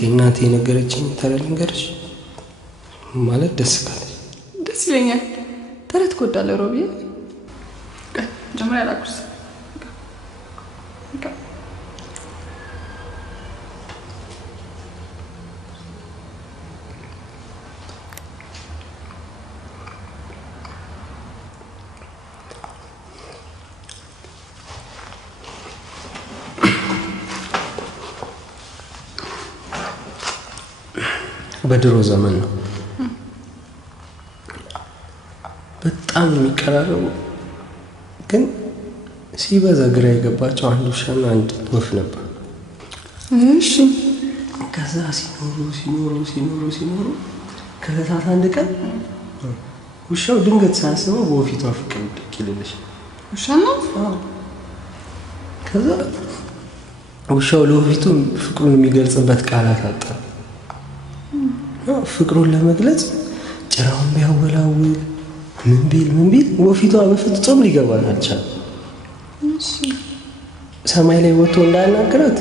እናቴ የነገረችኝ ተረት ልንገርሽ ማለት ደስ ካለሽ ደስ ይለኛል። ተረት ትወዳለህ ሮቢዬ? መጀመሪያ ላኩርስ በድሮ ዘመን ነው በጣም የሚቀራረቡ ግን ሲበዛ ግራ የገባቸው አንድ ውሻና አንድ ወፍ ነበር። እሺ ከዛ ሲኖሩ ከለታት አንድ ቀን ውሻው ድንገት ሳያስበው በወፊቷ ፍቅር ይልልሽ ውሻና ከዛ ውሻው ለወፊቱ ፍቅሩን የሚገልጽበት ቃላት አጣ። ፍቅሩን ለመግለጽ ጭራውን ቢያወላውል ምን ቢል ወፊቷ በፍጹም ሊገባት አልቻለም። ሰማይ ላይ ወጥቶ እንዳያናግራት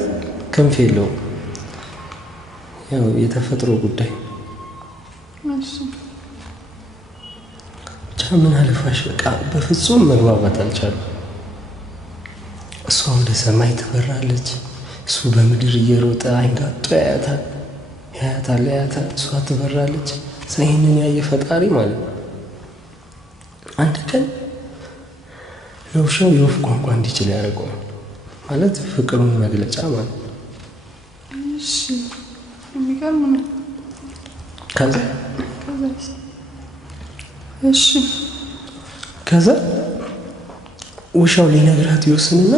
ክንፍ የለውም። ያው የተፈጥሮ ጉዳይ። ብቻ ምን አለፋሽ በቃ በፍጹም መግባባት አልቻለም። እሷ ወደ ሰማይ ትበራለች፣ እሱ በምድር እየሮጠ አይንጋጦ ያያታል። እሷ ትበራለች። ይህንን ያየ ፈጣሪ ማለት ነው አንድ ቀን ለውሻው የወፍ ቋንቋ እንዲችል ያደርገዋል። ማለት ፍቅሩን መግለጫ ማለት ነው። እሺ የሚገርም ነው። ከዛ ውሻው ሊነግራት ይወስንና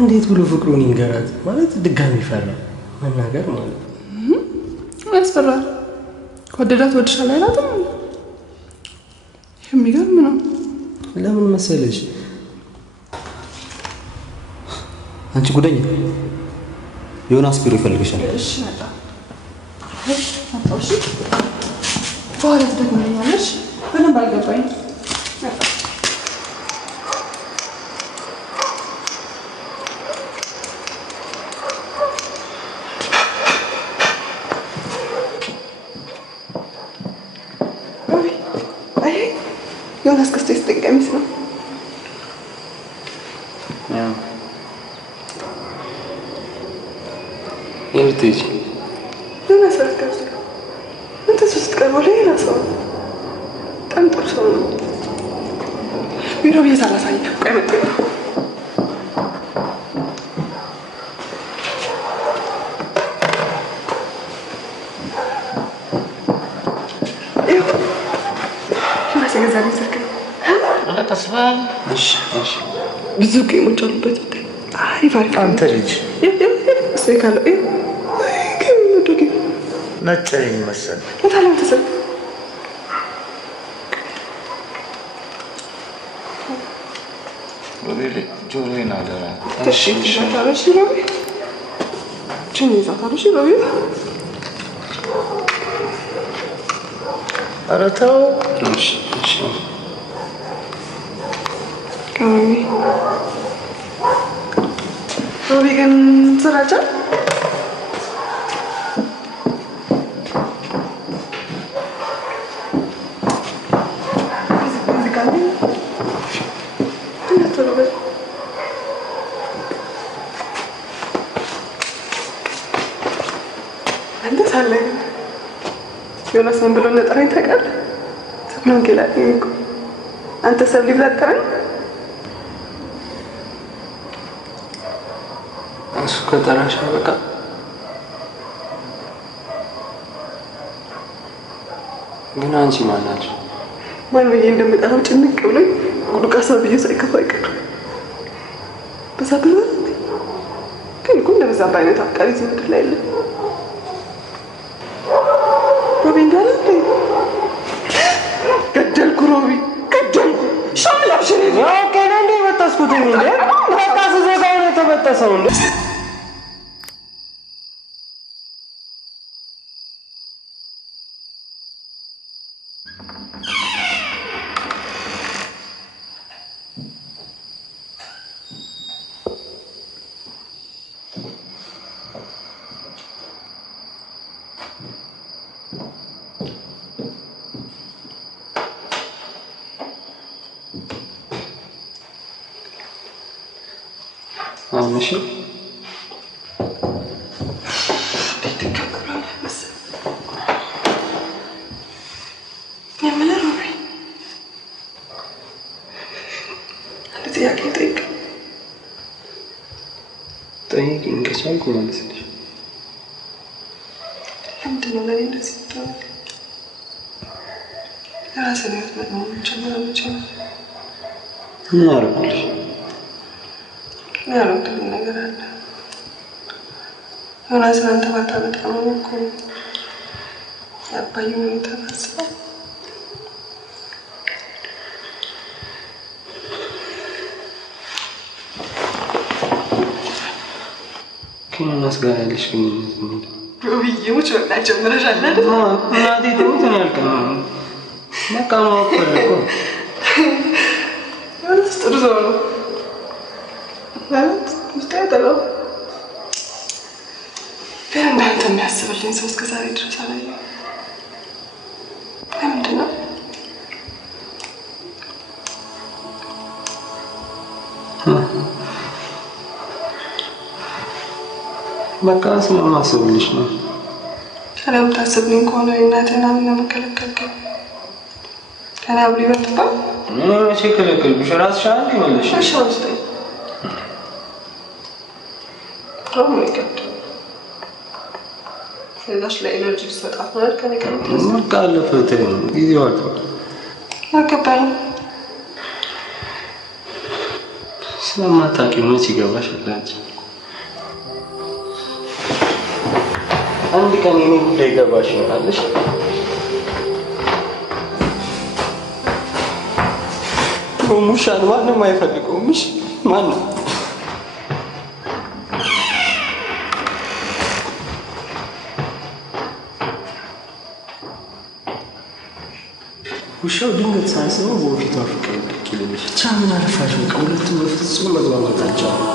እንዴት ብሎ ፍቅሩን ይንገራት ማለት ድጋሚ ፈራ መናገር ማለት ነው። ያስፈራል። ከወደዳት ወድሻለሁ አይላትም። የሚገርም ነው። ለምን መሰለሽ አንቺ ጉደኛ ዮናስ ቢሮ ይፈልግሻል። እሺ መጣ። እሺ በኋላ ትደግመኛለሽ። በደንብ አልገባኝ። ዮናስ ከስቶ የሰጠኝ ቀሚስ ነው። የምትሄጂ ዮናስ ረከብስ አንተ ሶስት ቀን ሌላ ሰው በጣም ጥሩ ሰው ነው። ቢሮ ብዬ ሳላሳይ ቆይ መጣ ተስፋል ብዙ ጌሞች አሉበት። አሪፍ አንተ ልጅ እሱ ካለው ከምን ወደ ነጭኝ መሰል ታላም ተሰጥ ወሬ ጆሮዬን አደራ። እሺ ታላሽ ነው ችን ይዛታለሽ ነው ኧረ ተው። እሺ ሮቢ ግን ስራቻ ዮናስ ምን ብሎ እንደጠራኝ ታውቃለህ? ሰብለ ወንጌል አለኝ እኮ አንተ ሰብሊ ብለህ ጠራኝ። እሱ ከጠራሽ በቃ ግን አንቺ ማን ናቸው? ማን ብዬ እንደምጠራው ጭንቅ ብሎኝ ጉዱቃሳ ብዬ ሳይከፋ አይቀርም። በዛ ብሎ ግን እኮ እንደበዛ በአይነት አፍቃሪ እዚህ ምድር ላይ የለም። ሮቢ እንዳለ ገደልኩ። ሮቢ ገደልኩ። ሻምላብሽን ከእኔ እንደ የበጠስኩት እንደ በቃ ስዘጋው ነው የተበጠሰው እንደ ነሽ? ጠይቂኝ ከቻልኩ መልስልሽ። ለምንድን ነው ለእኔ እንደዚህ የምትሆነው? የራስህን ህይወት መኖር መጀመር መቻል። ምን አደረኩልሽ? ምን ያደረግልኝ ነገር አለ? ዮናስን አንተ ባታመጣ ነው እኮ የአባዬ ሁኔታ ታስበው። ከዮናስ ጋር ያለሽ ግንኙነት ምንድን ነው? ብዬዎች መብላት ጀምረሻል አይደል? እናቴ ትሙት ነው ያልቀረው። በቃ ማወቅ ፈለኩ። ዮናስ ጥሩ ሰው ነው ማለት ውስጥ ያጠለው ግን እንዳንተ የሚያስብልኝ ሰው እስከ ዛሬ ድረስ አላየሁም። ለምንድን ነው? በቃ ስለማስብልሽ ነው። ስለምታስብልኝ ከሆነ የእናትህን አምን ለመከለከልከኝ ከኔ አብሮ ይበልጥባል። እኔ መቼ ከለከልኩሽ? እራስሽ አንዴ መለስሽ። እሺ አውስጠኝ አሁን ነው ይቀድ ስለዛች ለኤነርጂ ልትሰጣት ማለት ከኔ ቀምትለስ በቃ አለፈ። ተይው፣ ጊዜው አልፏል። አልገባኝም። ስለማታውቂው መች ይገባሻል አንቺ? አንድ ቀን የኔ ጉዳይ ይገባሽ ይሆናልሽ። ሙሻን ማንም አይፈልገውም። እሺ ማንም ውሻው ድንገት ሳያስበው በፊቷ ፍቅር ልክ ይልልሽ። ብቻ ምን አለፋሽ በቃ ሁለቱም በፍጹም መግባባት አልቻሉም።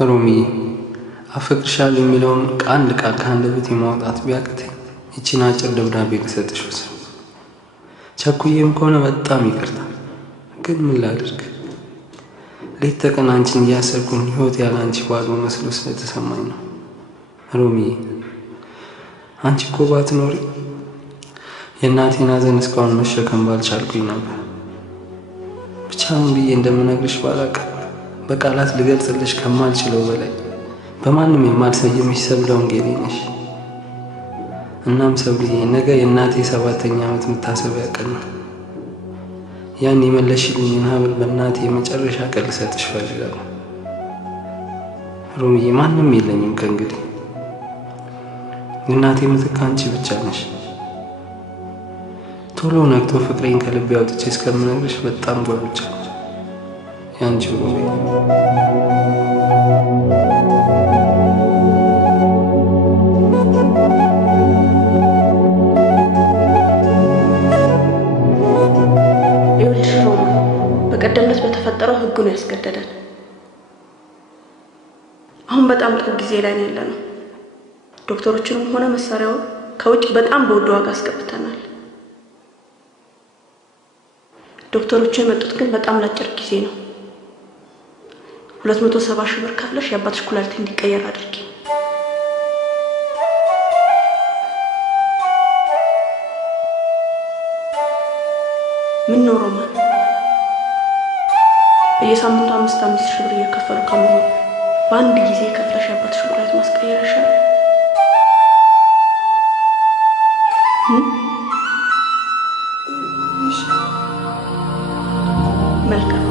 ሮሚ አፈቅርሻለሁ የሚለውን አንድ ቃል ከአንደበቴ ማውጣት ቢያቅተኝ ይቺን አጭር ደብዳቤ ልሰጥሽ ወሰንኩ። ቸኩዬም ከሆነ በጣም ይቅርታ። ግን ምን ላድርግ? ሌት ተቀን አንቺን እያሰብኩኝ ህይወት ያለ አንቺ ባዶ መስሎ ስለተሰማኝ ነው። ሮሚ አንቺ እኮ ባትኖሪ የእናቴን ሐዘን እስካሁን መሸከም ባልቻልኩኝ ነበር። ብቻ ምን ብዬ እንደምነግርሽ ባላውቅም በቃላት ልገልጽልሽ ከማልችለው በላይ በማንም የማልሰየምሽ ሰብለ ወንጌሌ ነሽ። እናም ሰብልዬ ነገ የእናቴ 7ኛ ዓመት መታሰቢያ ቀን ነው። ያን የመለሽልኝን ሀብል በእናቴ የመጨረሻ ቀን ልሰጥሽ እፈልጋለሁ። ሮሚዬ ማንም የለኝም ከእንግዲህ። የእናቴ ምትክ አንቺ ብቻ ነሽ። ቶሎ ነግቶ ፍቅሬን ከልቤ አውጥቼ እስከምነግርሽ በጣም ጓጉቻለሁ። ያንቺ ሮሚ ይኸውልሽ ሮማ፣ በቀደም ዕለት በተፈጠረው ህጉ ነው ያስገደደን። አሁን በጣም ጥሩ ጊዜ ላይ ነው ያለነው። ዶክተሮችንም ሆነ መሳሪያውን ከውጭ በጣም በውድ ዋጋ አስገብተናል። ዶክተሮቹ የመጡት ግን በጣም ለአጭር ጊዜ ነው። 270 ሺህ ብር ከፍለሽ የአባትሽ ኩላሊት እንዲቀየር አድርጊ። ምን ነው ሮማን፣ በየሳምንቱ 5 ሺህ ብር እየከፈሉ ከመሆኑ በአንድ ጊዜ ከፍለሽ የአባትሽ ኩላሊት ማስቀየር ይሻላል። መልካም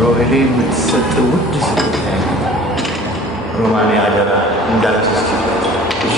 ሮሄሌ የምትሰጥ ውድ ስጦታ ሮማኔ አደራ እንዳትወስድ እሺ?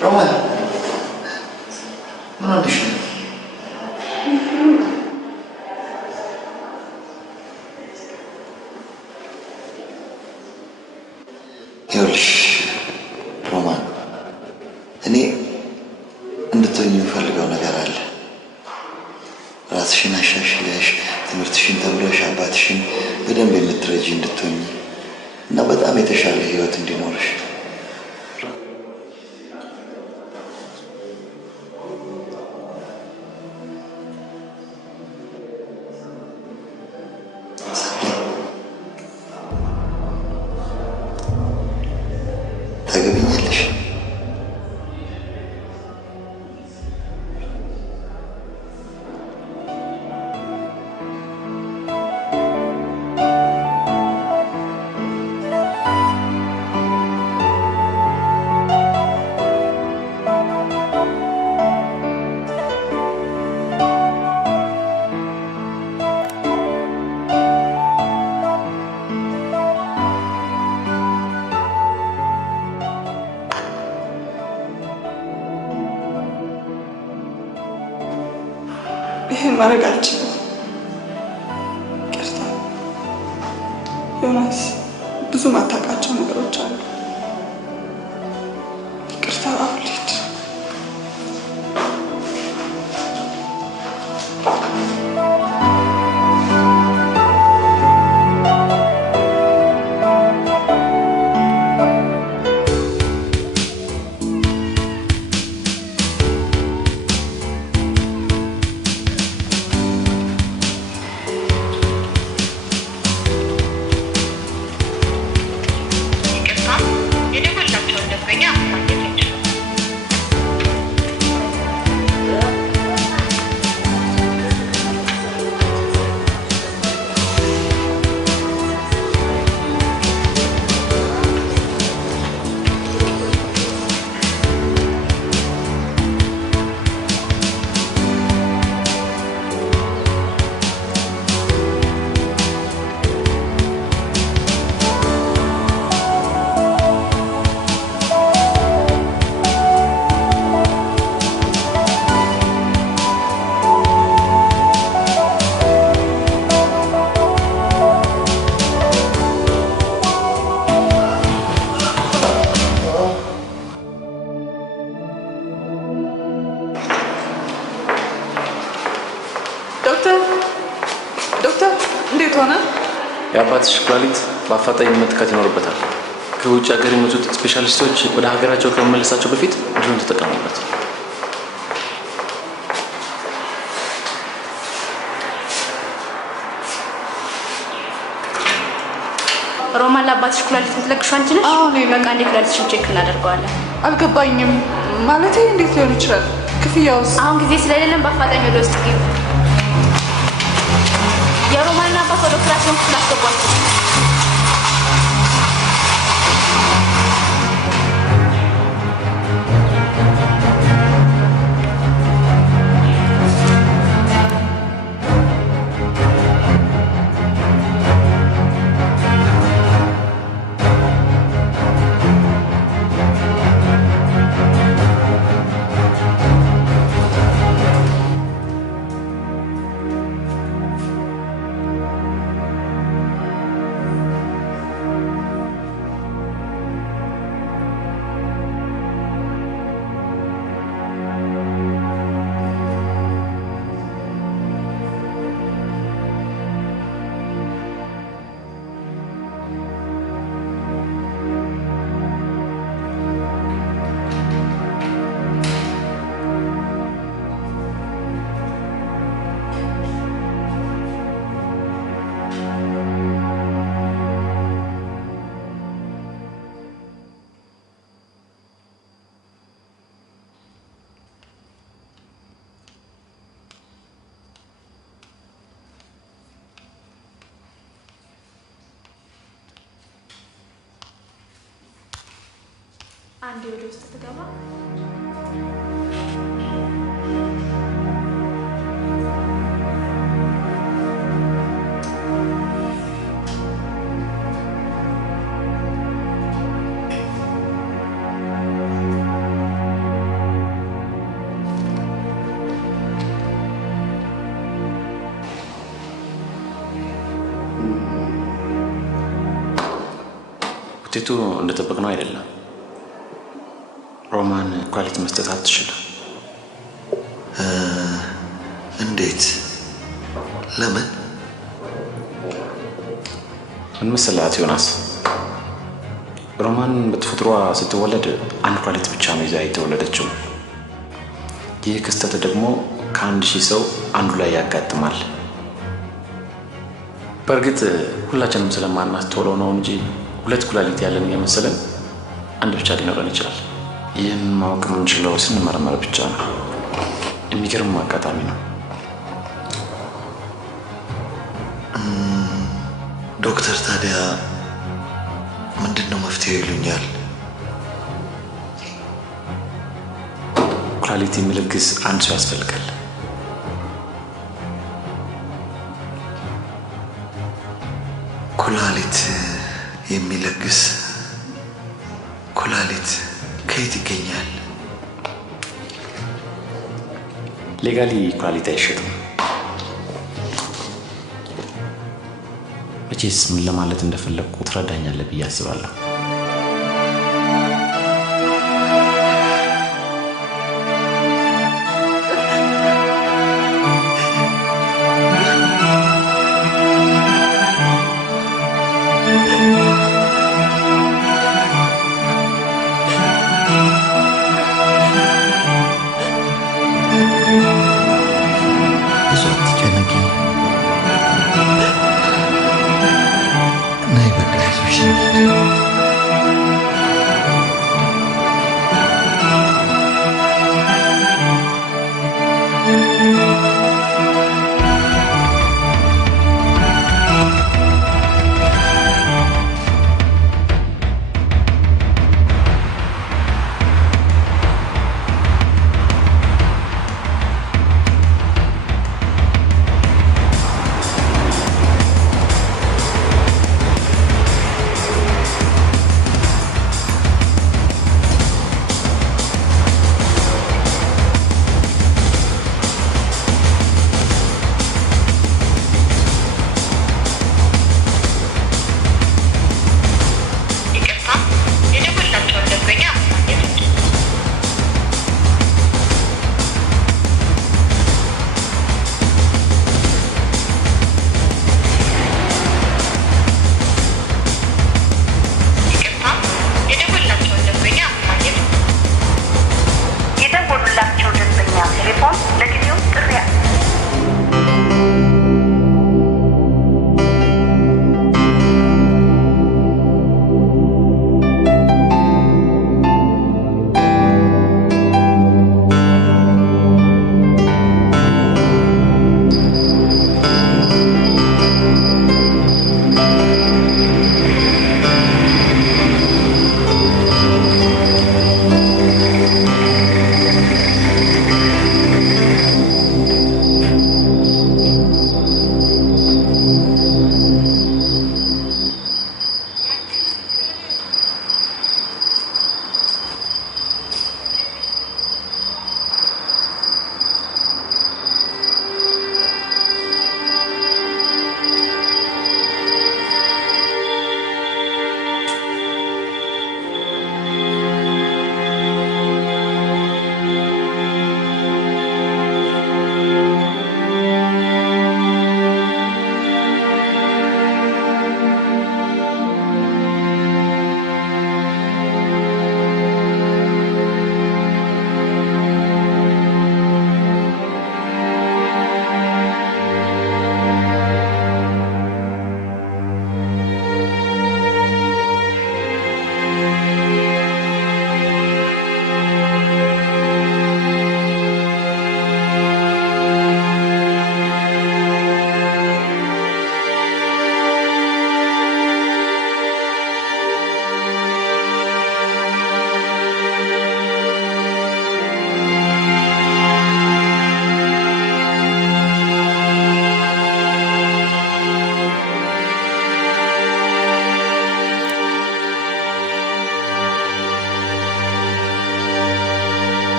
Roman, ምን አለሽ? ይኸውልሽ ሮማን፣ እኔ እንድትሆኝ የምፈልገው ነገር አለ። ራስሽን አሻሽለሽ ትምህርትሽን ተምረሽ አባትሽን በደንብ የምትረጂ እንድትሆኝ እና በጣም የተሻለ ህይወት እንዲኖርሽ። ታገቢኛለሽ? ይሄን ማድረግ አልችልም። ይቅርታ ዮናስ፣ ብዙ ማታውቃቸው ነገሮች አሉ። ይቅርታ አውሊድ። ዶክተር እንዴት ሆነ? የአባትሽ ኩላሊት በአፋጣኝ መተካት ይኖርበታል። ከውጭ ሀገር የመጡት ስፔሻሊስቶች ወደ ሀገራቸው ከመመለሳቸው በፊት እንዲሁም ተጠቀሙበት። ሮማን ለአባትሽ ኩላሊት የምትለግሺው አንቺ ነሽ? አዎ እኔ ነኝ። በቃ እንዴ ኩላሊትሽን ቼክ እናደርገዋለን። አልገባኝም። ማለቴ እንዴት ሊሆን ይችላል? ክፍያውስ? አሁን ጊዜ ስለሌለን በአፋጣኝ ወደ ውስጥ ግቢ። የሮማንና አባት ወደ ኦፕራሲዮን ክፍል አስገቧቸው። አንዴ ወደ ውስጥ ትገባ። ውጤቱ እንደጠበቅነው አይደለም። ሮማን ኳሊቲ መስጠት አትችልም። እንዴት? ለምን? ምን መሰላት ዮናስ፣ ሮማን በተፈጥሯ ስትወለድ አንድ ኳሊቲ ብቻ ነው ይዛ የተወለደችው። ይህ ክስተት ደግሞ ከ1000 ሰው አንዱ ላይ ያጋጥማል። በእርግጥ ሁላችንም ስለማናስተውለው ነው እንጂ 2 ኩላሊት ያለን እየመሰለን አንድ ብቻ ሊኖረን ይችላል። ይህን ማወቅ የምንችለው ስንመረመር ብቻ ነው። የሚገርም አጋጣሚ ነው። ዶክተር ታዲያ ምንድነው መፍትሄው ይሉኛል? ኩላሊት የሚለግስ አንድ ሰው ያስፈልጋል። ኩላሊት የሚለግስ ኩላሊት ከየት ይገኛል? ሌጋሊ ኩላሊት አይሸጥም። መቼስ ምን ለማለት እንደፈለግኩ ትረዳኛለህ ብዬ አስባለሁ። ነይ በቃ ይዞሽ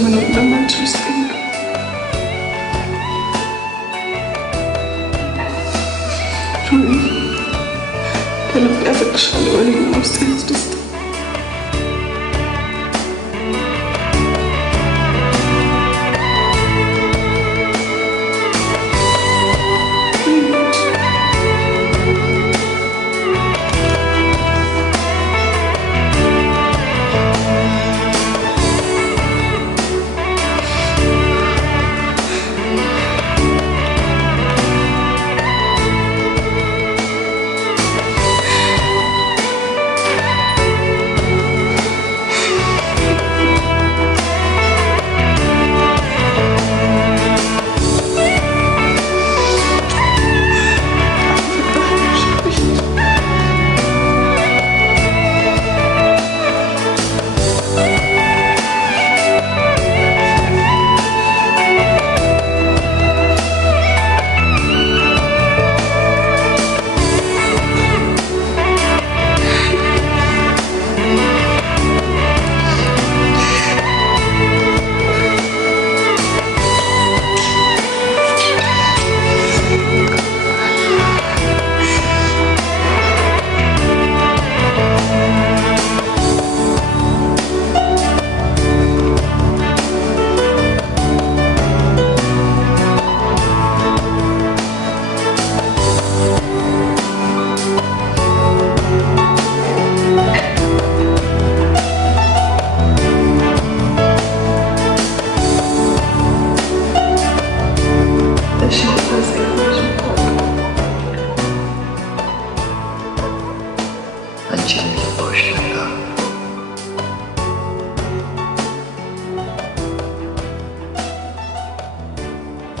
መኖር እንደማልችል ውስጥ ከልብ ያፈቅርሻለሁ በልዩ ውስጥ ያስደስታል።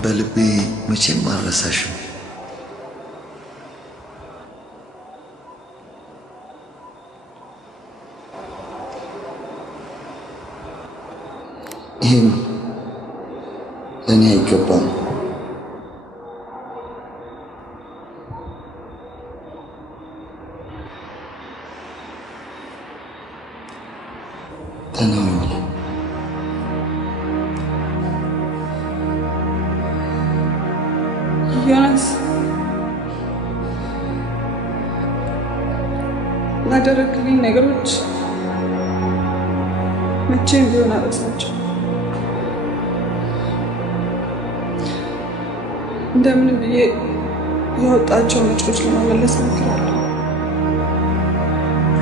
በልቤ መቼም አልረሳሽም። ይህም ለእኔ አይገባም። ተናውኝ ዮናስ ላደረግልኝ ነገሮች መቼም ቢሆን አልረሳቸውም። እንደምን ብዬ ያወጣቸው ወጪዎች ለመመለስ እሞክራለሁ።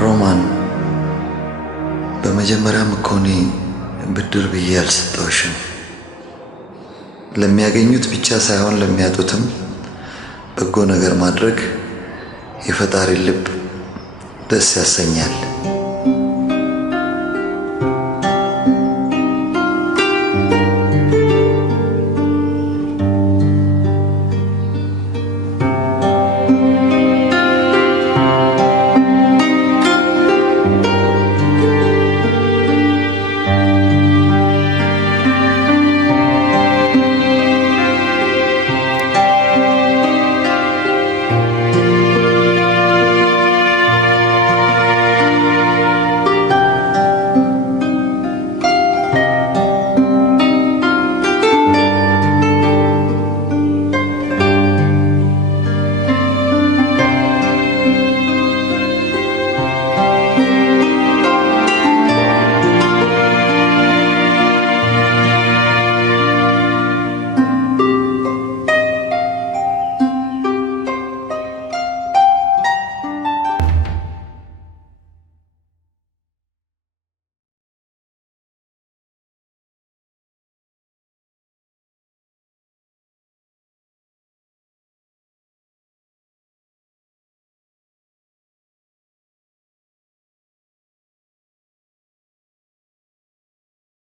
ሮማን፣ በመጀመሪያም እኮ እኔ ብድር ብዬ አልሰጠሁሽም። ለሚያገኙት ብቻ ሳይሆን ለሚያጡትም በጎ ነገር ማድረግ የፈጣሪ ልብ ደስ ያሰኛል።